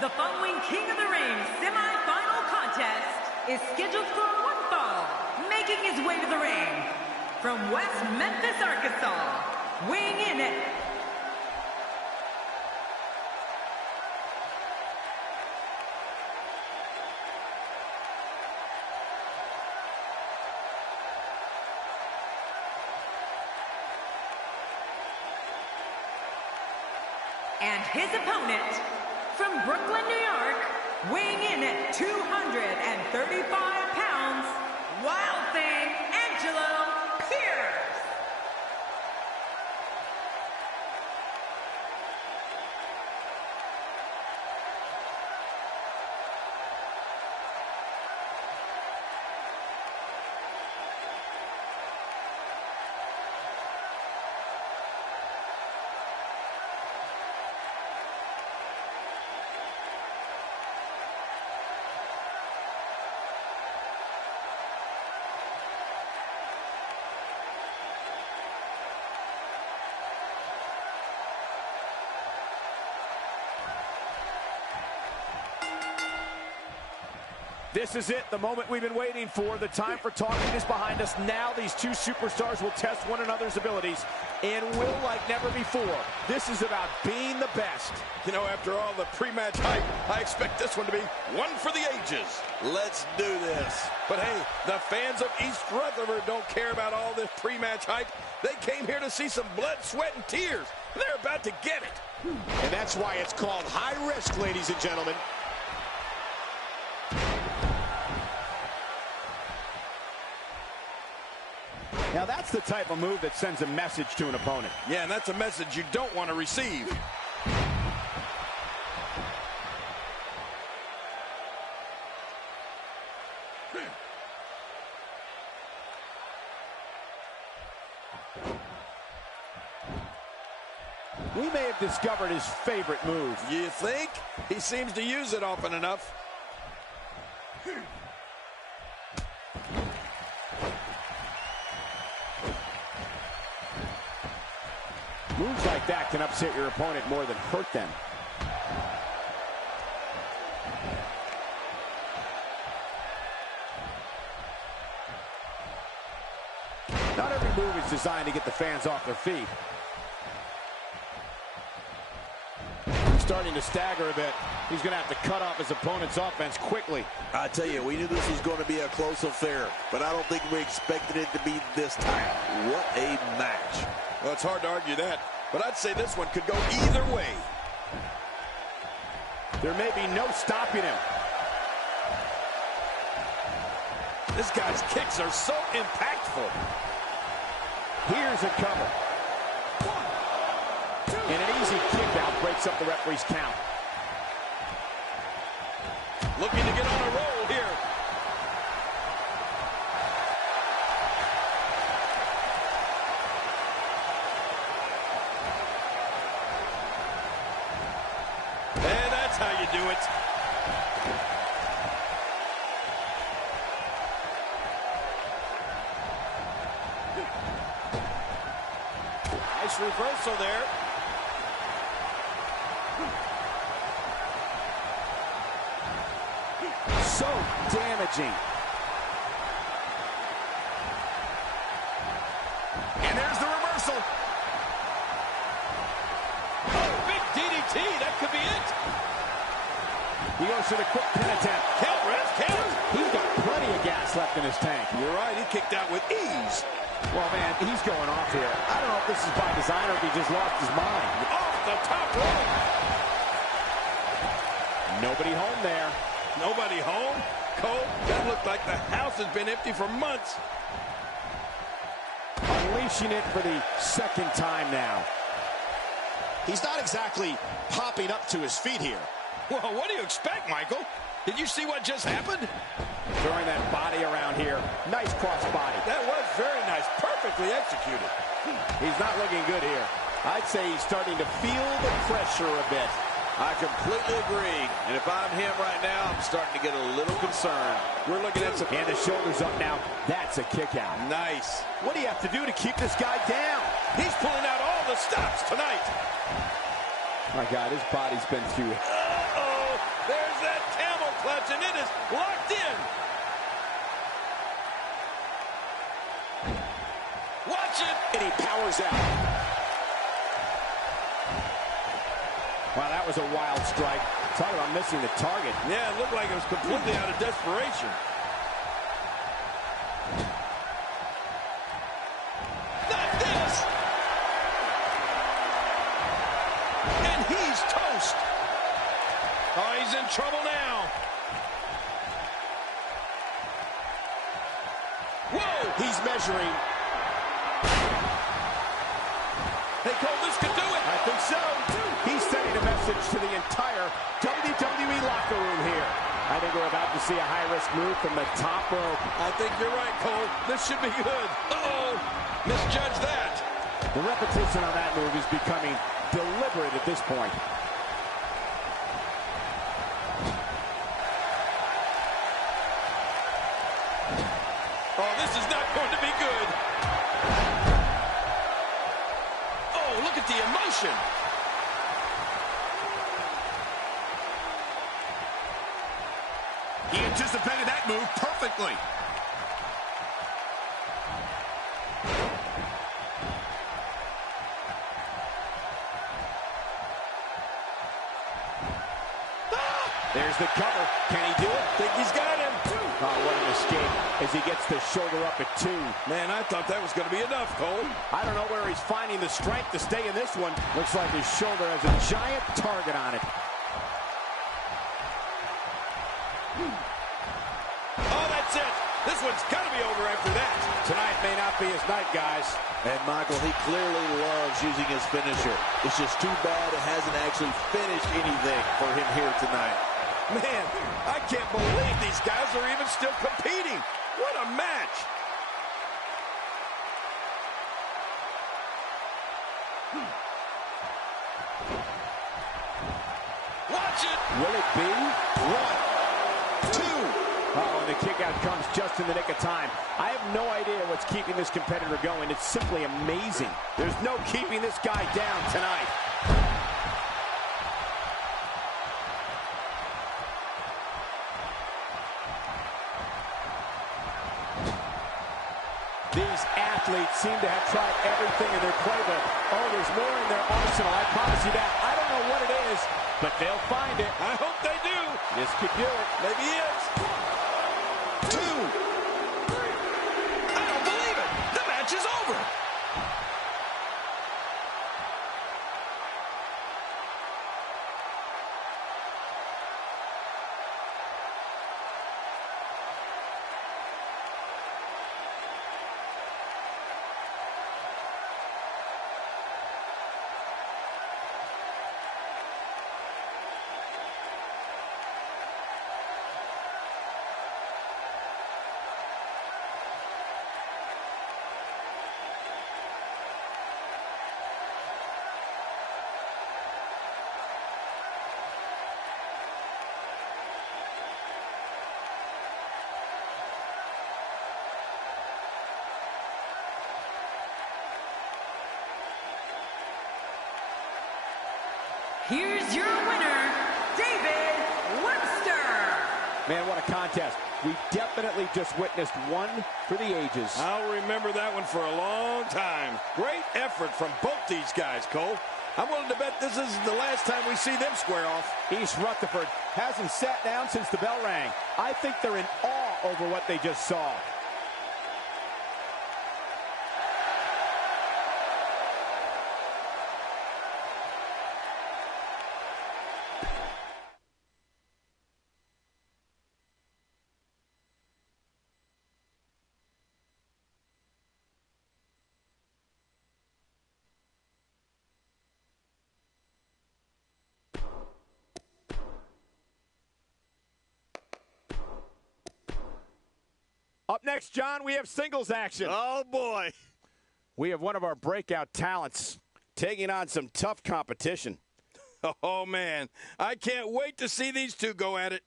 The following King of the Ring semi-final contest is scheduled for one fall. Making his way to the ring from West Memphis, Arkansas, weighing in at and his opponent from Brooklyn, New York, weighing in at 235 pounds, Wild Thing, Angelo Pierce. This is it, the moment we've been waiting for. The time for talking is behind us. Now these two superstars will test one another's abilities and will like never before. This is about being the best. You know, after all the pre-match hype, I expect this one to be one for the ages. Let's do this. But hey, the fans of East Rutherford don't care about all this pre-match hype. They came here to see some blood, sweat, and tears. They're about to get it. And that's why it's called high risk, ladies and gentlemen. Now that's the type of move that sends a message to an opponent. Yeah, and that's a message you don't want to receive. We may have discovered his favorite move. You think? He seems to use it often enough. Moves like that can upset your opponent more than hurt them. Not every move is designed to get the fans off their feet. He's starting to stagger a bit. He's going to have to cut off his opponent's offense quickly. I tell you, we knew this was going to be a close affair, but I don't think we expected it to be this tight. What a match. Well, it's hard to argue that, but I'd say this one could go either way. There may be no stopping him. This guy's kicks are so impactful. Here's a cover. And an easy kick out breaks up the referee's count. Looking to get on a roll here. And that's how you do it. Nice reversal there. So damaging. And there's the reversal. Oh, big DDT. That could be it. He goes for the quick pin attempt. Count, ref, count. He's got plenty of gas left in his tank. You're right. He kicked out with ease. Well, man, he's going off here. I don't know if this is by design or if he just lost his mind. Off the top rope. Nobody home there. Nobody home? Cole, that looked like the house has been empty for months. Unleashing it for the second time now. He's not exactly popping up to his feet here. Well, what do you expect, Michael? Did you see what just happened? Throwing that body around here. Nice cross body. That was very nice. Perfectly executed. He's not looking good here. I'd say he's starting to feel the pressure a bit. I completely agree. And if I'm him right now, I'm starting to get a little concerned. We're looking at some... And the shoulders up now. That's a kick out. Nice. What do you have to do to keep this guy down? He's pulling out all the stops tonight. My God, his body's been through. Uh-oh. There's that camel clutch, and it is locked in. Watch it. And he powers out. Wow, that was a wild strike. Talk about missing the target. Yeah, it looked like it was completely out of desperation. Not this! And he's toast! Oh, he's in trouble now. Whoa! He's measuring. Hey, Cole, this could do it! I think so. He's sending a message to the entire WWE locker room here. I think we're about to see a high-risk move from the top rope. I think you're right, Cole. This should be good. Uh-oh! Misjudged that. The repetition on that move is becoming deliberate at this point. Oh, this is not going to be good. Oh, look at the emotion. He anticipated that move perfectly. There's the cover. Can he do it? Think he's got him. Oh, what an escape as he gets the shoulder up at 2. Man, I thought that was going to be enough, Cole. I don't know where he's finding the strength to stay in this one. Looks like his shoulder has a giant target on it. Oh, that's it. This one's got to be over after that. Tonight may not be his night, guys. And Michael, he clearly loves using his finisher. It's just too bad it hasn't actually finished anything for him here tonight. Man, I can't believe these guys are even still competing. What a match. Watch it. Will it be? 1, 2. Oh, and the kick out comes just in the nick of time. I have no idea what's keeping this competitor going. It's simply amazing. There's no keeping this guy down tonight. These athletes seem to have tried everything in their playbook. Oh, there's more in their arsenal. I promise you that. I don't know what it is, but they'll find it. I hope they do. This could do it. Maybe it is. 2. I don't believe it. The match is over. Here's your winner, David Webster. Man, what a contest. We definitely just witnessed one for the ages. I'll remember that one for a long time. Great effort from both these guys, Cole. I'm willing to bet this is the last time we see them square off. East Rutherford hasn't sat down since the bell rang. I think they're in awe over what they just saw. Up next, John, we have singles action. Oh, boy. We have one of our breakout talents taking on some tough competition. Oh, man. I can't wait to see these two go at it.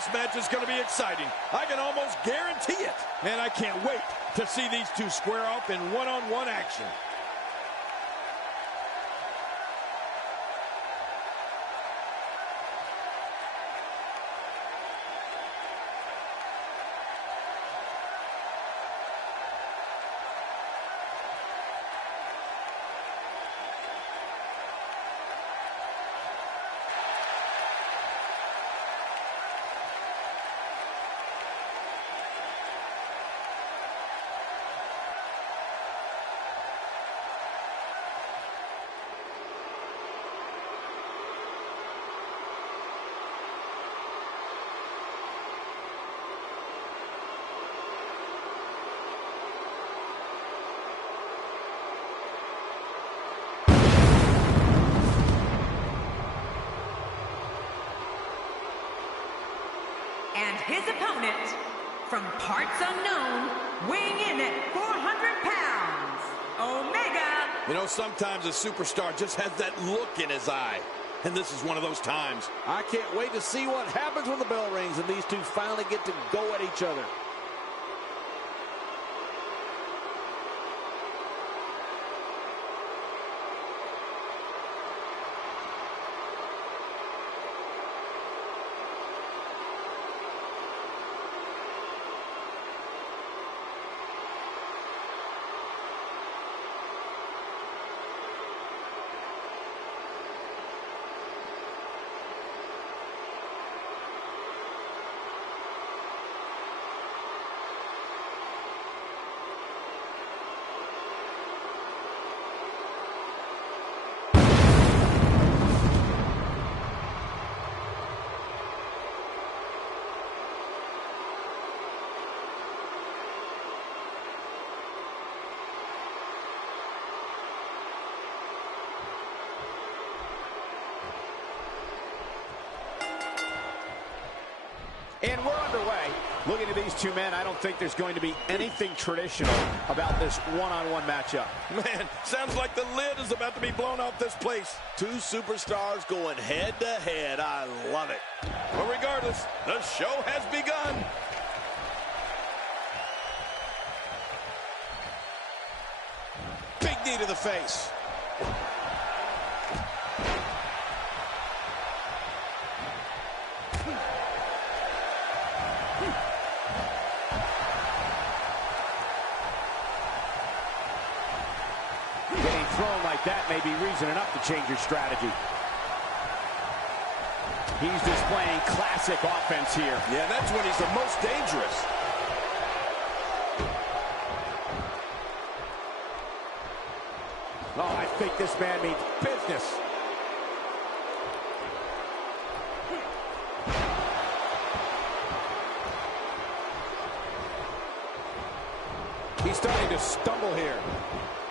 this match is going to be exciting. I can almost guarantee it. And I can't wait to see these two square off in one-on-one action. And his opponent, from parts unknown, weighing in at 400 pounds, Omega. You know, sometimes a superstar just has that look in his eye. And this is one of those times. I can't wait to see what happens when the bell rings and these two finally get to go at each other. And we're underway. Looking at these two men, I don't think there's going to be anything traditional about this one-on-one matchup. Man, sounds like the lid is about to be blown off this place. Two superstars going head-to-head. I love it. But regardless, the show has begun. Big knee to the face. Getting thrown like that may be reason enough to change your strategy. He's displaying classic offense here. Yeah, that's when he's the most dangerous. Oh, I think this man means business. He's starting to stumble here,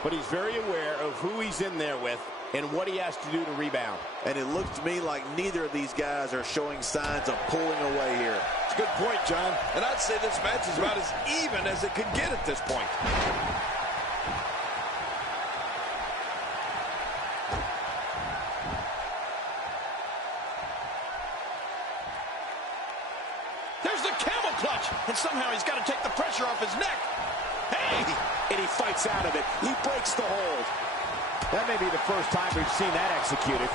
but he's very aware of who he's in there with and what he has to do to rebound. And it looks to me like neither of these guys are showing signs of pulling away here. It's a good point, John. And I'd say this match is about as even as it could get at this point. There's the camel clutch, and somehow he's got to take the pressure off his neck. Hey! And he fights out of it. He breaks the hold. That may be the first time we've seen that executed.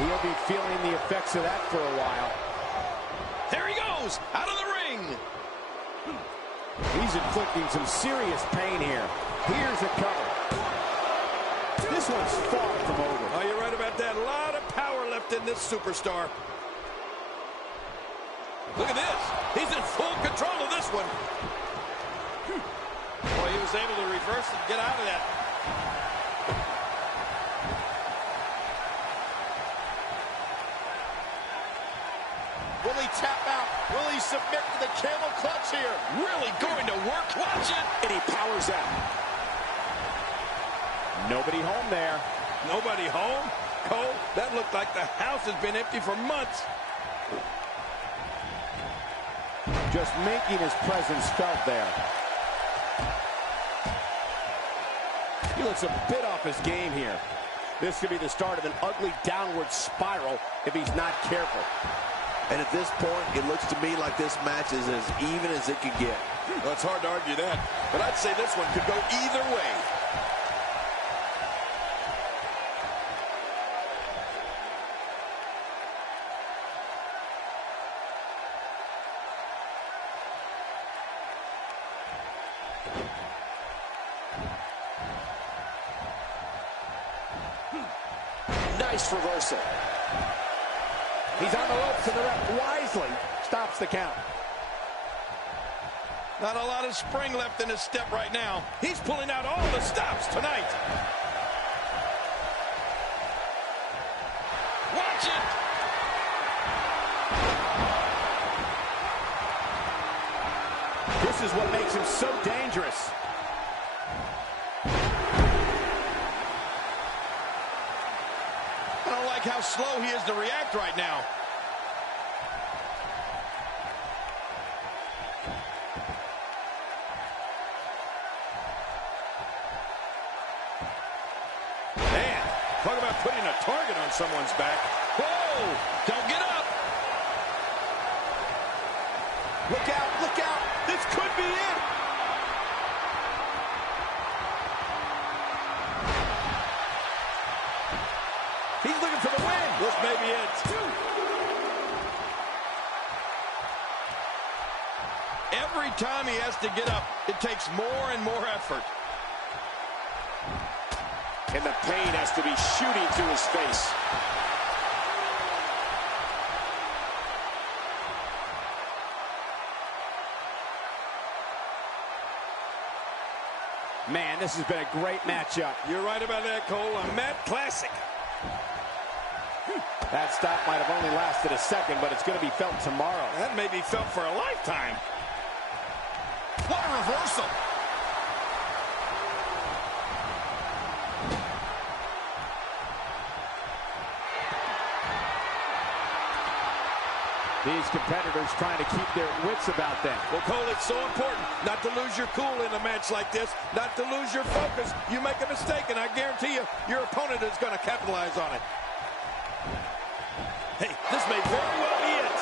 He'll be feeling the effects of that for a while. There he goes, out of the ring. He's inflicting some serious pain here. Here's a cover. This one's far from over. Oh, you're right about that. A lot of power left in this superstar. Look at this. He's in full control of this one. Boy, he was able to reverse and get out of that. Will he tap out? Will he submit to the camel clutch here? Really going to work. Watch it. And he powers out. Nobody home there. Nobody home? Cole, that looked like the house has been empty for months. Just making his presence felt there. He looks a bit off his game here. This could be the start of an ugly downward spiral if he's not careful. And at this point, it looks to me like this match is as even as it could get. Well, it's hard to argue that, but I'd say this one could go either way. Nice reversal. He's on the ropes and the ref wisely stops the count. Not a lot of spring left in his step right now. He's pulling out all the stops tonight. Watch it. This is what makes him so dangerous. I don't like how slow he is to react right now. Man, talk about putting a target on someone's back. Whoa! Don't get up! Look out, look out! This could be it! He's looking for the win! This may be it. Every time he has to get up, it takes more and more effort. And the pain has to be shooting through his face. Man, this has been a great matchup. You're right about that, Cole. A Matt classic. That stop might have only lasted a second, but it's going to be felt tomorrow. That may be felt for a lifetime. What a reversal. These competitors trying to keep their wits about them. Well, Cole, it's so important not to lose your cool in a match like this, not to lose your focus. You make a mistake, and I guarantee you, your opponent is going to capitalize on it. Hey, this may very well be it.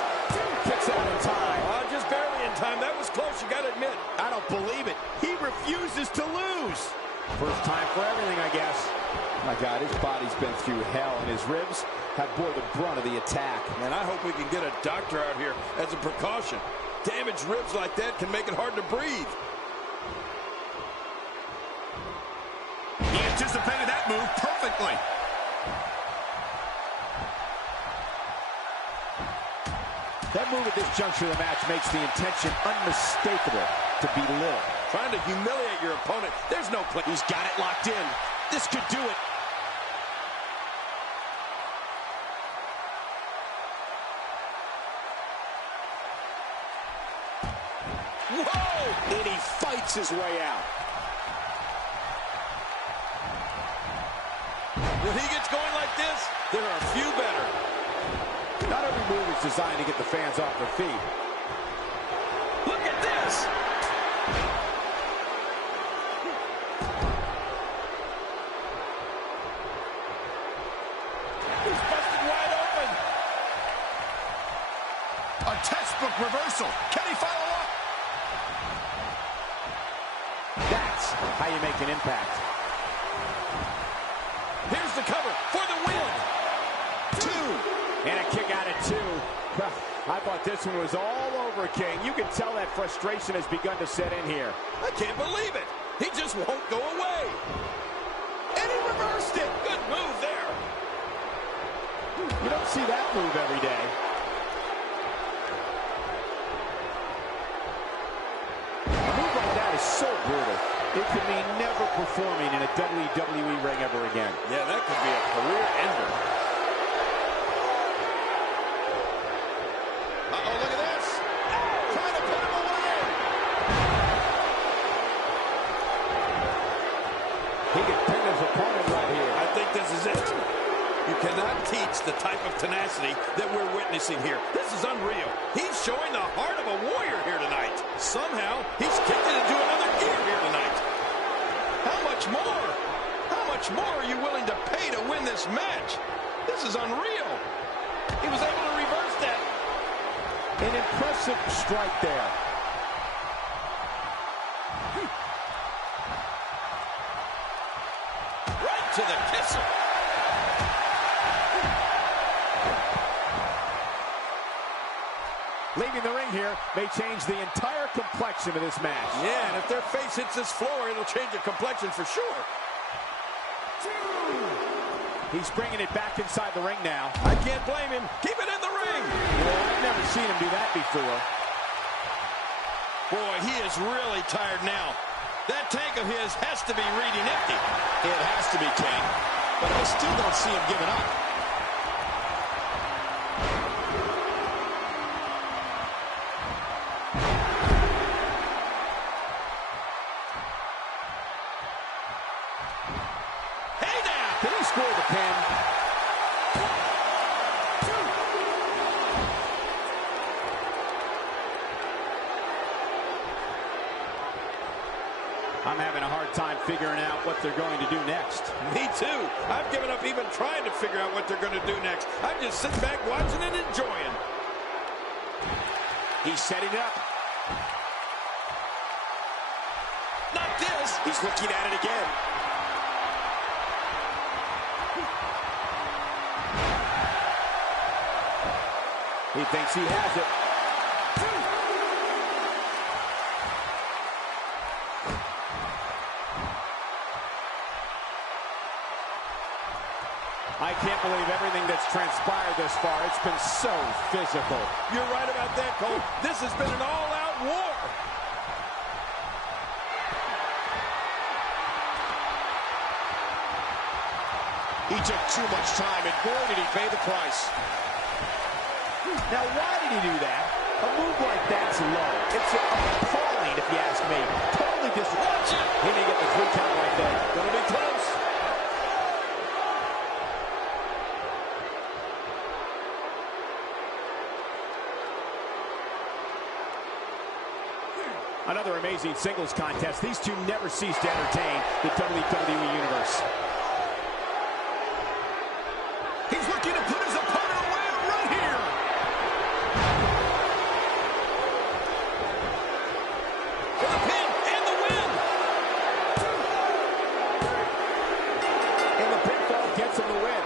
Kicks out in time. Just barely in time. That was close, you got to admit. I don't believe it. He refuses to lose. First time for everything, I guess. My God, his body's been through hell, and his ribs have bore the brunt of the attack. Man, I hope we can get a doctor out here as a precaution. Damaged ribs like that can make it hard to breathe. He anticipated that move perfectly. That move at this juncture of the match makes the intention unmistakable to belittle. Trying to humiliate your opponent. There's no place. He's got it locked in. This could do it. Whoa! And he fights his way out. When he gets going like this, there are a few better. Not every move is designed to get the fans off their feet. Look at this! He's busted wide open. A textbook reversal. Can he follow up? That's how you make an impact. Here's the cover for the win. 2. And a kick out at 2. I thought this one was all over, King. You can tell that frustration has begun to set in here. I can't believe it. He just won't go away. And he reversed it. Good move there. You don't see that move every day. A move like that is so brutal. It could mean never performing in a WWE ring ever again. Yeah, that could be a career ender. Uh-oh, look at this. Trying to put him away. He can pin his opponent right here. I think this is it. You cannot teach the type of tenacity that we're witnessing here. This is unreal. He's showing the heart of a warrior here tonight. Somehow, he's kicked it into another gear here tonight. How much more? How much more are you willing to pay to win this this match. This is unreal. He was able to reverse that. An impressive strike there. Right to the kisser. Leaving the ring here may change the entire complexion of this match. Yeah, and if their face hits this floor, it'll change the complexion for sure. He's bringing it back inside the ring now. I can't blame him. Keep it in the ring. Well, I've never seen him do that before. Boy, he is really tired now. That tank of his has to be reading empty. It has to be, King. But I still don't see him giving up. Can he score the pin? I'm having a hard time figuring out what they're going to do next. Me too. I've given up even trying to figure out what they're going to do next. I'm just sitting back watching and enjoying. He's setting it up. Not this. He's looking at it again. He thinks he has it. I can't believe everything that's transpired this far. It's been so physical. You're right about that, Cole. This has been an all-out war. He took too much time, and boy, did he pay the price. Now, why did he do that? A move like that's low. It's appalling, if you ask me. Totally disrespectful. He may get the 3 count right there. Gonna be close. Another amazing singles contest. These two never cease to entertain the WWE Universe. He's looking to put his opponent away right here. For the pin and the win. And the pinfall gets him the win.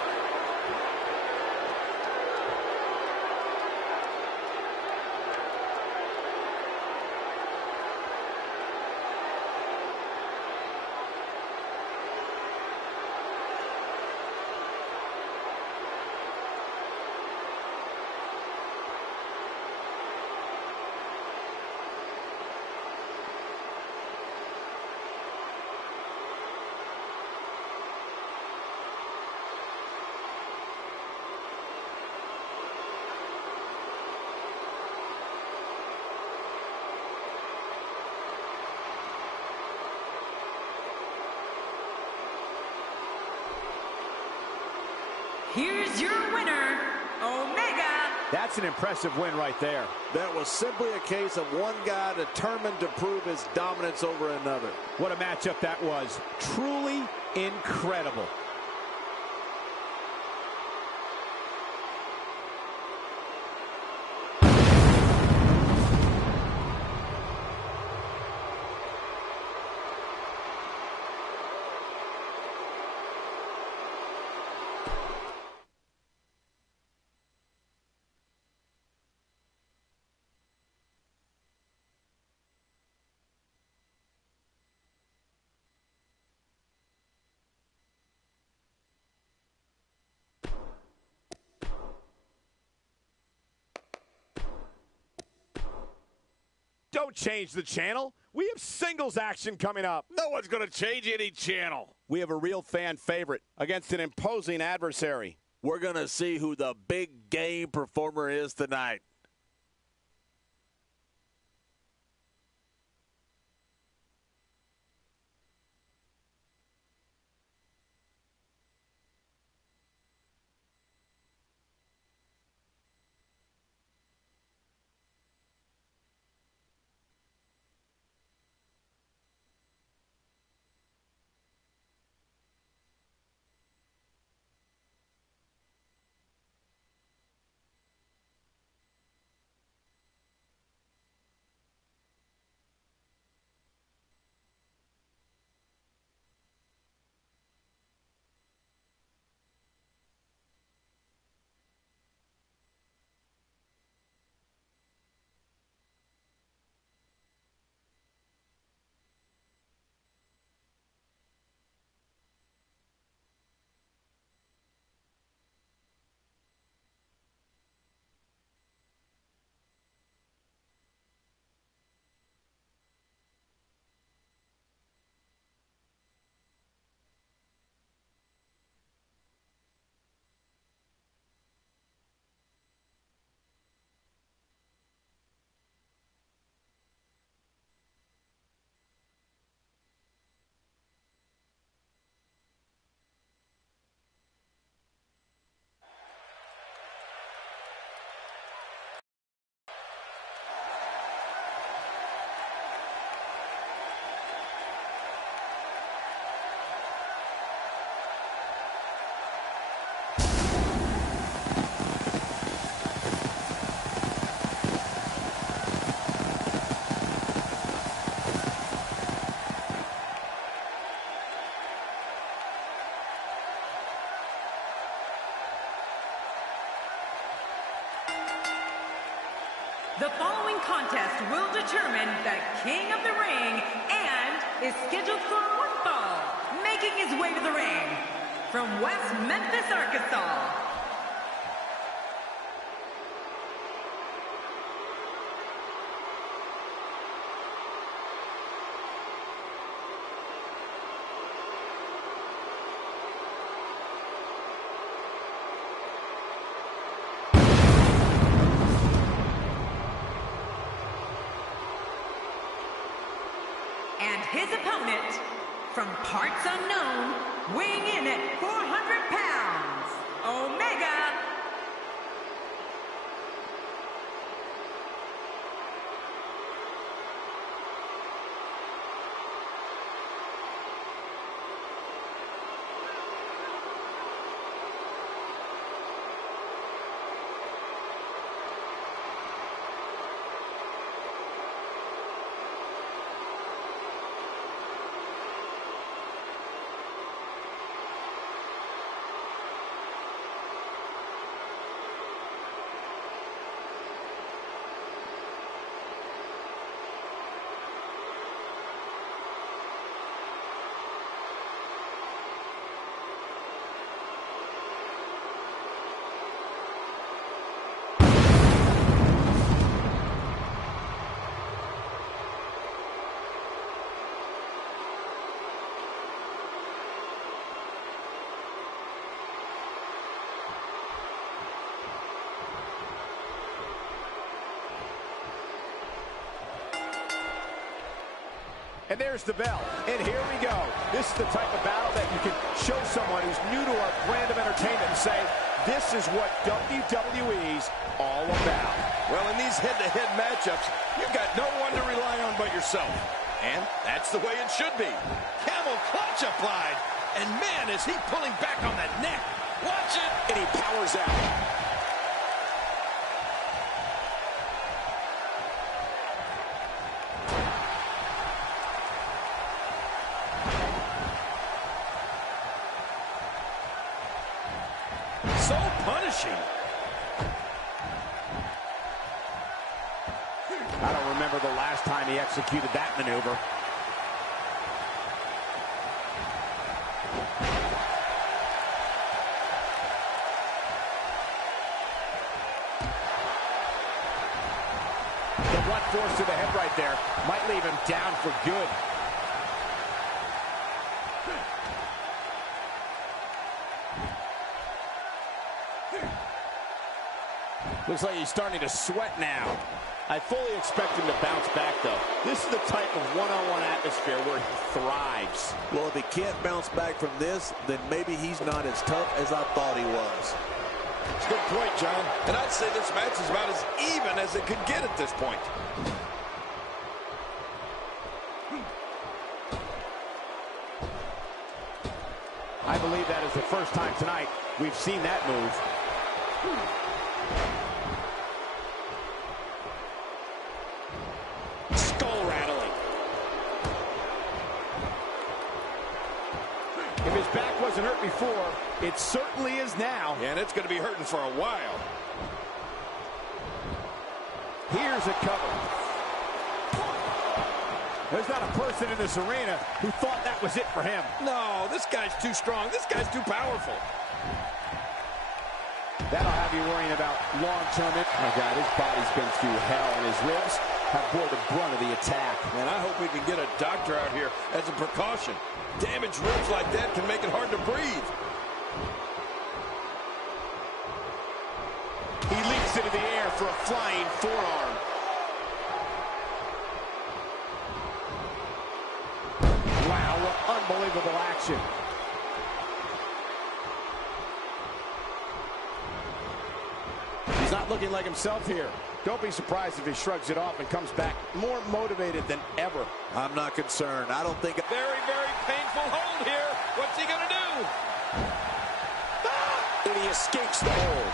Here's your winner, Omega. That's an impressive win right there. That was simply a case of one guy determined to prove his dominance over another. What a matchup that was. Truly incredible. Don't change the channel. We have singles action coming up. No one's going to change any channel. We have a real fan favorite against an imposing adversary. We're going to see who the big game performer is tonight. The following contest will determine the king of the ring and is scheduled for one fall, making his way to the ring from West Memphis, Arkansas. And his opponent, from parts unknown, weighing in at 400 pounds, Omega. And there's the bell. And here we go. This is the type of battle that you can show someone who's new to our brand of entertainment and say, this is what WWE's all about. Well, in these head-to-head matchups, you've got no one to rely on but yourself. And that's the way it should be. Camel clutch applied. And man, is he pulling back on that neck. Watch it. And he powers out. So punishing. I don't remember the last time he executed that maneuver. The blunt force to the head right there might leave him down for good. Looks like he's starting to sweat now. I fully expect him to bounce back, though. This is the type of one-on-one atmosphere where he thrives. Well, if he can't bounce back from this, then maybe he's not as tough as I thought he was. It's a good point, John. And I'd say this match is about as even as it could get at this point. I believe that is the first time tonight we've seen that move. Skull rattling. If his back wasn't hurt before, it certainly is now. And it's going to be hurting for a while. Here's a cover. There's not a person in this arena who thought that was it for him. No, this guy's too strong. This guy's too powerful. That'll have you worrying about long-term impact. Oh, God, his body's been through hell, and his ribs have bore the brunt of the attack. And I hope we can get a doctor out here as a precaution. Damaged ribs like that can make it hard to breathe. He leaps into the air for a flying forearm. Wow, what unbelievable action. He's not looking like himself here. Don't be surprised if he shrugs it off and comes back more motivated than ever. I'm not concerned. I don't think... Very, very painful hold here. What's he going to do? And he escapes the hold.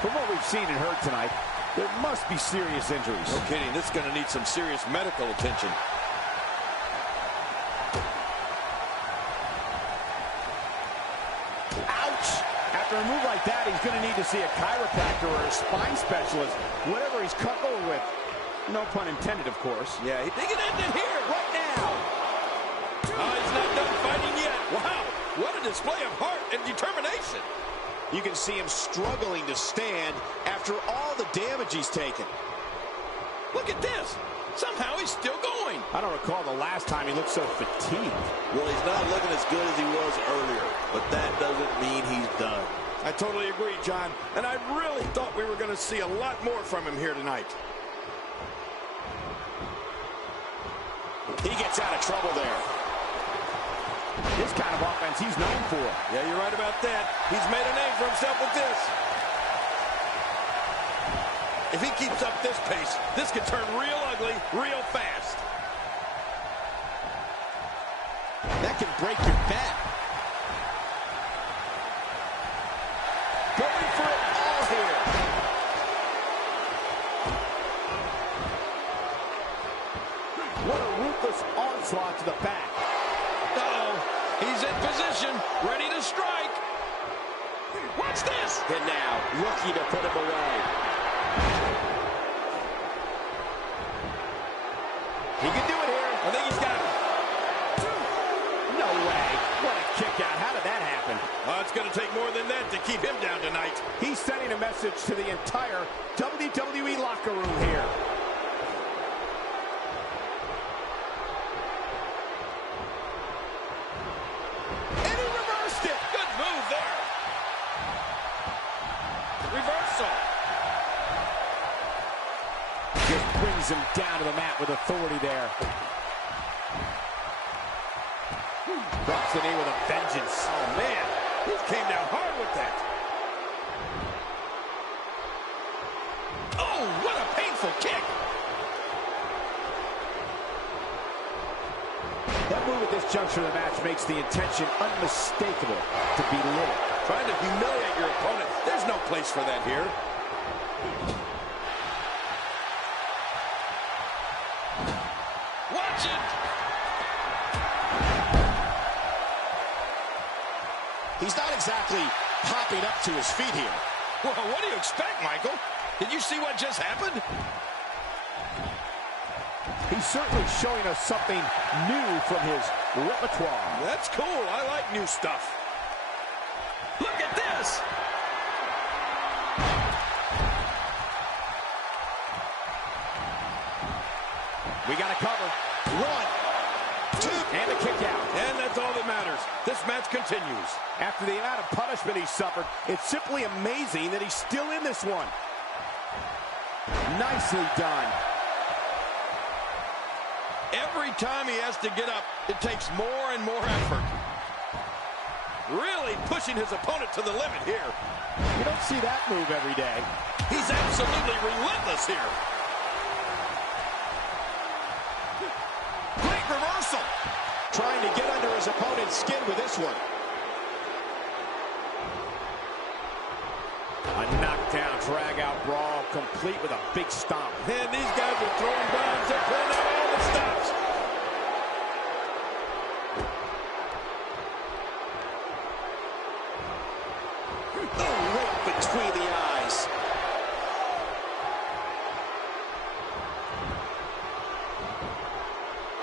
From what we've seen and heard tonight, there must be serious injuries. No kidding. This is going to need some serious medical attention. After a move like that, he's going to need to see a chiropractor or a spine specialist, whatever he's cut over with. No pun intended, of course. Yeah, he can end it here, right now. Oh, he's not done fighting yet. Wow, what a display of heart and determination. You can see him struggling to stand after all the damage he's taken. Look at this. Somehow he's still going. I don't recall the last time he looked so fatigued. Well, he's not looking as good as he was earlier, but that doesn't mean he's done. I totally agree, John. And I really thought we were going to see a lot more from him here tonight. He gets out of trouble there. This kind of offense he's known for. Yeah, you're right about that. He's made a name for himself with this. If he keeps up this pace, this could turn real ugly real fast. That can break your back. Going for it all here. What a ruthless onslaught to the back. Uh-oh. He's in position, ready to strike. Watch this. And now, looking to put him away. He can do it here. I think he's got it. No way. What a kick out. How did that happen? It's going to take more than that to keep him down tonight. He's sending a message to the entire WWE locker room here. And he reversed it. Good move there. Reversal. Just brings him down to the mat with authority there. Drops the knee with a vengeance. Oh, man. He came down hard with that. Oh, what a painful kick. That move at this juncture of the match makes the intention unmistakable to belittle. Trying to humiliate your opponent. There's no place for that here. Watch it. He's not exactly popping up to his feet here. Well, what do you expect, Michael? Did you see what just happened? He's certainly showing us something new from his repertoire. That's cool. I like new stuff. Look at this. We got to cover. 1, 2. And a kick out. And that's all that matters. This match continues. After the amount of punishment he suffered, it's simply amazing that he's still in this one. Nicely done. Every time he has to get up, it takes more and more effort. Really pushing his opponent to the limit here. You don't see that move every day. He's absolutely relentless here. Great reversal. Trying to get under his opponent's skin with this one. A knockdown, drag-out brawl, complete with a big stomp. And these guys are throwing bombs. They're pulling out all the stops. Oh, right between the eyes.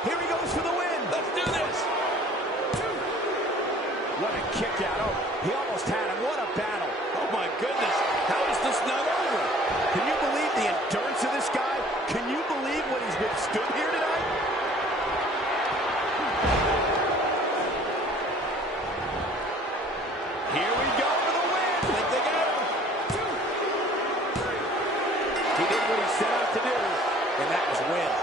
Here he goes for the win. Let's do this. What a kick out. Oh, he almost had him. What a battle. Oh, my goodness. How is this not over? Can you believe the endurance of this guy? Can you believe what he's withstood here tonight? Here we go for the win. I think they got him. He did what he set out to do, and that was win.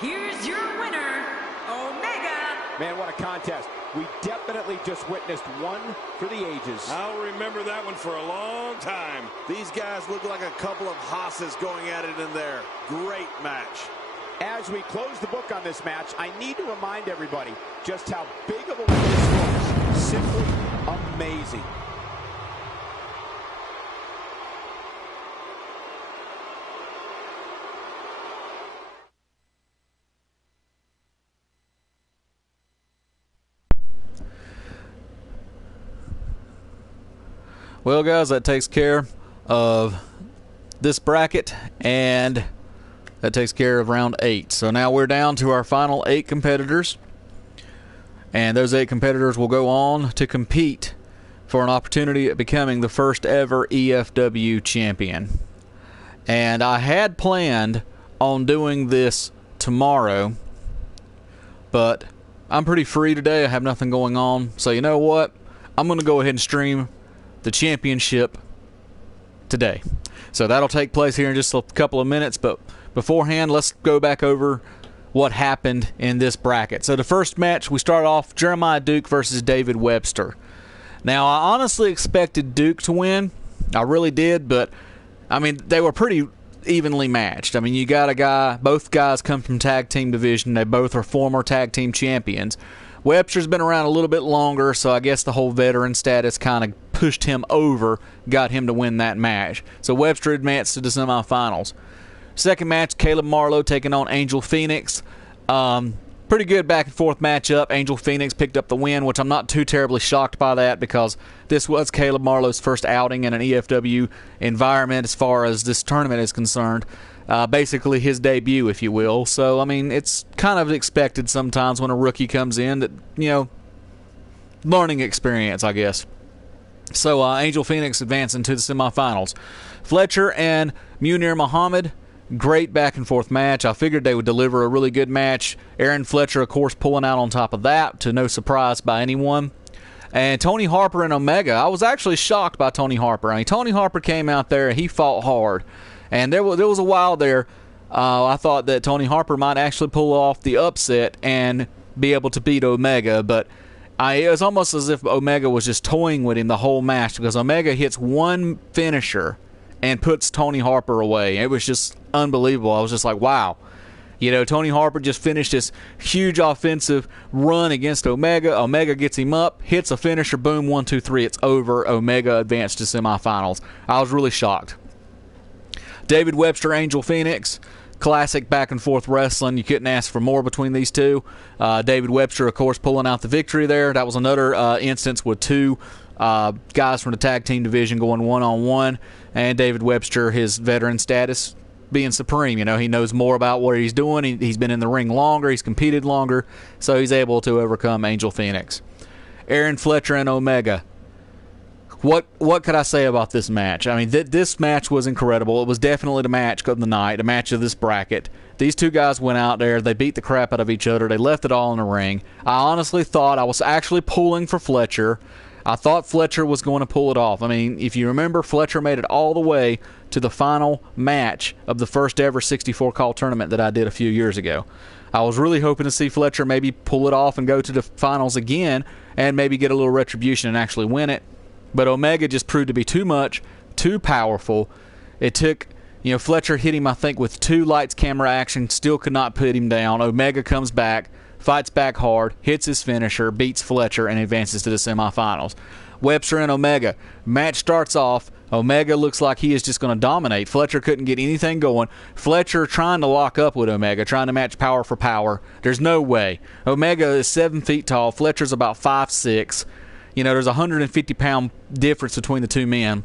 here's your winner, Omega. Man, what a contest. We definitely just witnessed one for the ages. I'll remember that one for a long time. These guys look like a couple of hosses going at it in there. Great match. As we close the book on this match, I need to remind everybody just how big of a win this was. Simply amazing. Well, guys, that takes care of this bracket, and that takes care of round 8. So now we're down to our final 8 competitors, and those 8 competitors will go on to compete for an opportunity at becoming the first ever EFW champion. And I had planned on doing this tomorrow, but I'm pretty free today. I have nothing going on. So you know what? I'm going to go ahead and stream the championship today. So that'll take place here in just a couple of minutes, but beforehand, let's go back over what happened in this bracket. So the first match, we start off Jeremiah Duke versus David Webster. Now, I honestly expected Duke to win. I really did, but I mean, they were pretty evenly matched. I mean, you got a guy, both guys come from tag team division. They both are former tag team champions. Webster's been around a little bit longer, so I guess the whole veteran status kind of pushed him over, got him to win that match. So Webster advanced to the semifinals. Second match, Caleb Marlowe taking on Angel Phoenix. Pretty good back and forth matchup. Angel Phoenix picked up the win, which I'm not too terribly shocked by that, because this was Caleb Marlowe's first outing in an EFW environment as far as this tournament is concerned. Basically his debut, if you will. So, I mean, it's kind of expected sometimes when a rookie comes in that, you know, learning experience, I guess. So, Angel Phoenix advancing to the semifinals. Fletcher and Munir Muhammad, great back and forth match. I figured they would deliver a really good match. Aaron Fletcher, of course, pulling out on top of that, to no surprise by anyone. And Tony Harper and Omega, I was actually shocked by Tony Harper. I mean, Tony Harper came out there and he fought hard. And there was a while there, I thought that Tony Harper might actually pull off the upset and be able to beat Omega, but it was almost as if Omega was just toying with him the whole match, because Omega hits one finisher and puts Tony Harper away. It was just unbelievable. I was just like, wow. You know, Tony Harper just finished this huge offensive run against Omega. Omega gets him up, hits a finisher, boom, 1, 2, 3, it's over. Omega advanced to semifinals. I was really shocked. David Webster, Angel Phoenix, classic back-and-forth wrestling. You couldn't ask for more between these two. David Webster, of course, pulling out the victory there. That was another instance with two guys from the tag team division going one-on-one, and David Webster, his veteran status, being supreme. You know, he knows more about what he's doing. He's been in the ring longer. He's competed longer, so he's able to overcome Angel Phoenix. Aaron Fletcher and Omega. What could I say about this match? I mean, this match was incredible. It was definitely the match of the night, the match of this bracket. These two guys went out there. They beat the crap out of each other. They left it all in the ring. I honestly thought, I was actually pulling for Fletcher. I thought Fletcher was going to pull it off. I mean, if you remember, Fletcher made it all the way to the final match of the first ever 64 call tournament that I did a few years ago. I was really hoping to see Fletcher maybe pull it off and go to the finals again and maybe get a little retribution and actually win it. But Omega just proved to be too much, too powerful. It took, Fletcher hit him, I think, with 2 lights, camera, action, still could not put him down. Omega comes back, fights back hard, hits his finisher, beats Fletcher, and advances to the semifinals. Webster and Omega. Match starts off. Omega looks like he is just going to dominate. Fletcher couldn't get anything going. Fletcher trying to lock up with Omega, trying to match power for power. There's no way. Omega is 7 feet tall. Fletcher's about 5'6". There's a 150-pound difference between the two men.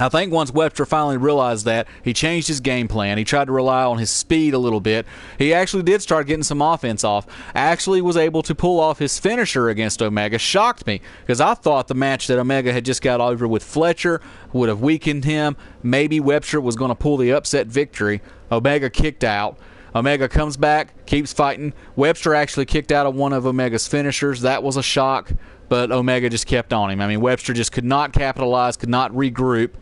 I think once Webster finally realized that, he changed his game plan. He tried to rely on his speed a little bit. He actually did start getting some offense off. Actually was able to pull off his finisher against Omega. Shocked me, because I thought the match that Omega had just got over with Fletcher would have weakened him. Maybe Webster was going to pull the upset victory. Omega kicked out. Omega comes back, keeps fighting. Webster actually kicked out of one of Omega's finishers. That was a shock, but Omega just kept on him. I mean, Webster just could not capitalize, could not regroup,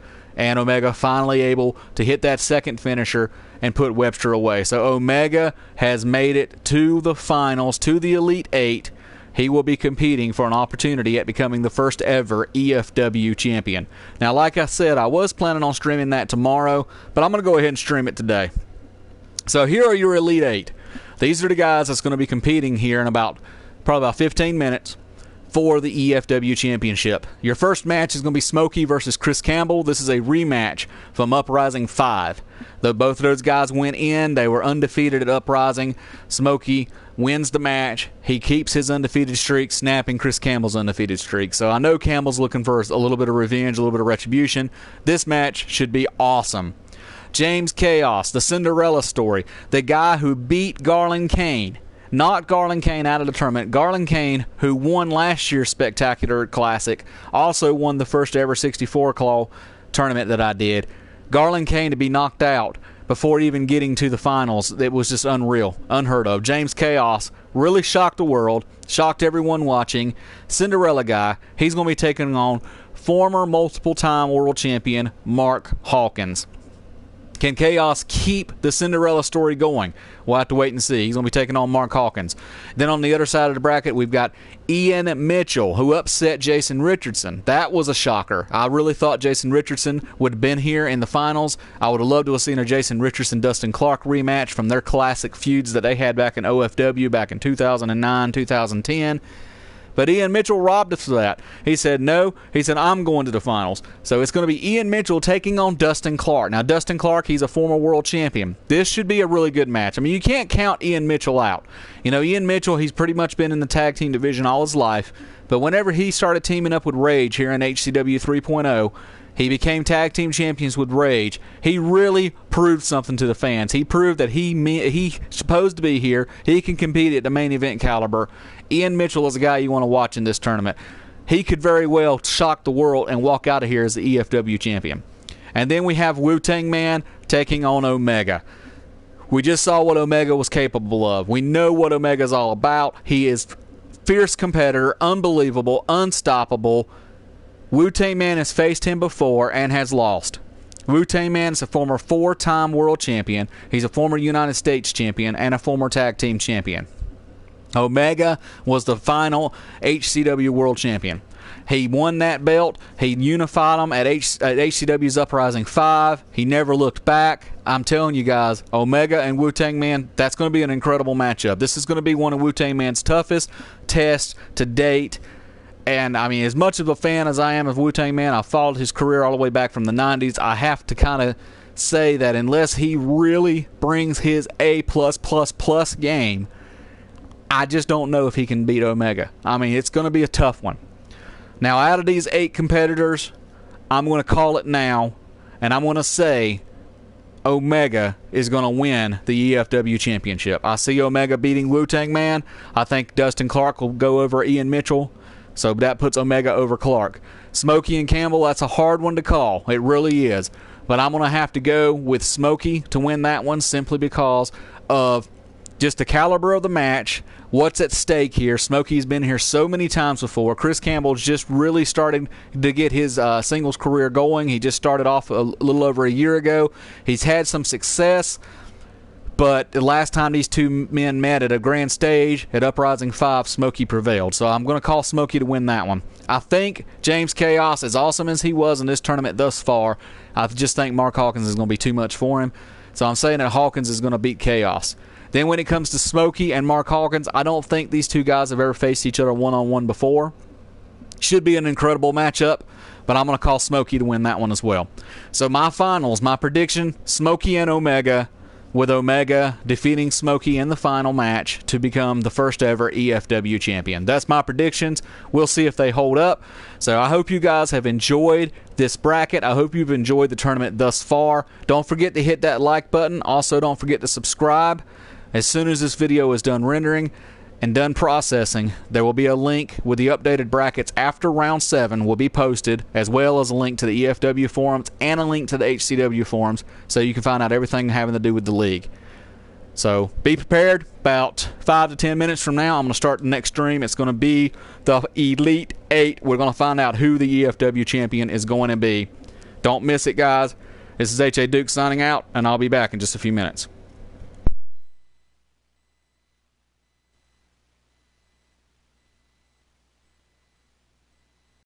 and Omega finally able to hit that second finisher and put Webster away. So Omega has made it to the finals, to the Elite Eight. He will be competing for an opportunity at becoming the first ever EFW champion. Now, like I said, I was planning on streaming that tomorrow, but I'm going to go ahead and stream it today. So here are your Elite Eight. These are the guys that's going to be competing here in probably about 15 minutes for the EFW Championship. Your first match is going to be Smokey versus Chris Campbell. This is a rematch from Uprising 5. Though both of those guys went in, they were undefeated at Uprising. Smokey wins the match. He keeps his undefeated streak, snapping Chris Campbell's undefeated streak. So I know Campbell's looking for a little bit of revenge, a little bit of retribution. This match should be awesome. James CAWs, the Cinderella story, the guy who beat Garland Kane. Not Garland Kane out of the tournament. Garland Kane, who won last year's Spectacular Classic, also won the first ever 64 claw tournament that I did. Garland Kane to be knocked out before even getting to the finals, it was just unreal, unheard of. James CAWs really shocked the world, shocked everyone watching. Cinderella guy, he's going to be taking on former multiple-time world champion Mark Hawkins. Can CAWs keep the Cinderella story going? We'll have to wait and see. He's going to be taking on Mark Hawkins. Then on the other side of the bracket, we've got Ian Mitchell, who upset Jason Richardson. That was a shocker. I really thought Jason Richardson would have been here in the finals. I would have loved to have seen a Jason Richardson-Dustin Clark rematch from their classic feuds that they had back in OFW back in 2009, 2010. But Ian Mitchell robbed us of that. He said, no. He said, I'm going to the finals. So it's going to be Ian Mitchell taking on Dustin Clark. Now, Dustin Clark, he's a former world champion. This should be a really good match. I mean, you can't count Ian Mitchell out. You know, Ian Mitchell, he's pretty much been in the tag team division all his life. But whenever he started teaming up with Rage here in HCW 3.0, he became tag team champions with Rage. He really proved something to the fans. He proved that he's supposed to be here. He can compete at the main event caliber. Ian Mitchell is a guy you want to watch in this tournament. He could very well shock the world and walk out of here as the EFW champion. And then we have Wu-Tang Man taking on Omega. We just saw what Omega was capable of. We know what Omega's all about. He is fierce competitor, unbelievable, unstoppable. Wu-Tang Man has faced him before and has lost. Wu-Tang Man is a former 4-time world champion. He's a former United States champion and a former tag team champion. Omega was the final HCW world champion. He won that belt. He unified them at HCW's Uprising 5. He never looked back. I'm telling you guys, Omega and Wu-Tang Man, that's going to be an incredible matchup. This is going to be one of Wu-Tang Man's toughest tests to date. And, I mean, as much of a fan as I am of Wu-Tang Man, I've followed his career all the way back from the 90s. I have to kind of say that unless he really brings his A+++ game, I just don't know if he can beat Omega. I mean, it's going to be a tough one. Now, out of these 8 competitors, I'm going to call it now, and I'm going to say Omega is going to win the EFW Championship. I see Omega beating Wu-Tang Man. I think Dustin Clark will go over Ian Mitchell. So that puts Omega over Clark. Smokey and Campbell, that's a hard one to call. It really is. But I'm going to have to go with Smokey to win that one simply because of just the caliber of the match, what's at stake here. Smokey's been here so many times before. Chris Campbell's just really starting to get his singles career going. He just started off a little over a year ago. He's had some success. But the last time these two men met at a grand stage at Uprising 5, Smokey prevailed. So I'm going to call Smokey to win that one. I think James CAWs, as awesome as he was in this tournament thus far, I just think Mark Hawkins is going to be too much for him. So I'm saying that Hawkins is going to beat CAWs. Then when it comes to Smokey and Mark Hawkins, I don't think these two guys have ever faced each other one-on-one before. Should be an incredible matchup, but I'm going to call Smokey to win that one as well. So my finals, my prediction, Smokey and Omega, with Omega defeating Smokey in the final match to become the first ever EFW champion. That's my predictions. We'll see if they hold up. So I hope you guys have enjoyed this bracket. I hope you've enjoyed the tournament thus far. Don't forget to hit that like button. Also, don't forget to subscribe. As soon as this video is done rendering and done processing, there will be a link with the updated brackets after round 7 will be posted, as well as a link to the EFW forums and a link to the HCW forums, so you can find out everything having to do with the league. So be prepared. About 5 to 10 minutes from now, I'm going to start the next stream. It's going to be the Elite 8. We're going to find out who the EFW champion is going to be. Don't miss it, guys. This is H.A. Duke signing out, and I'll be back in just a few minutes.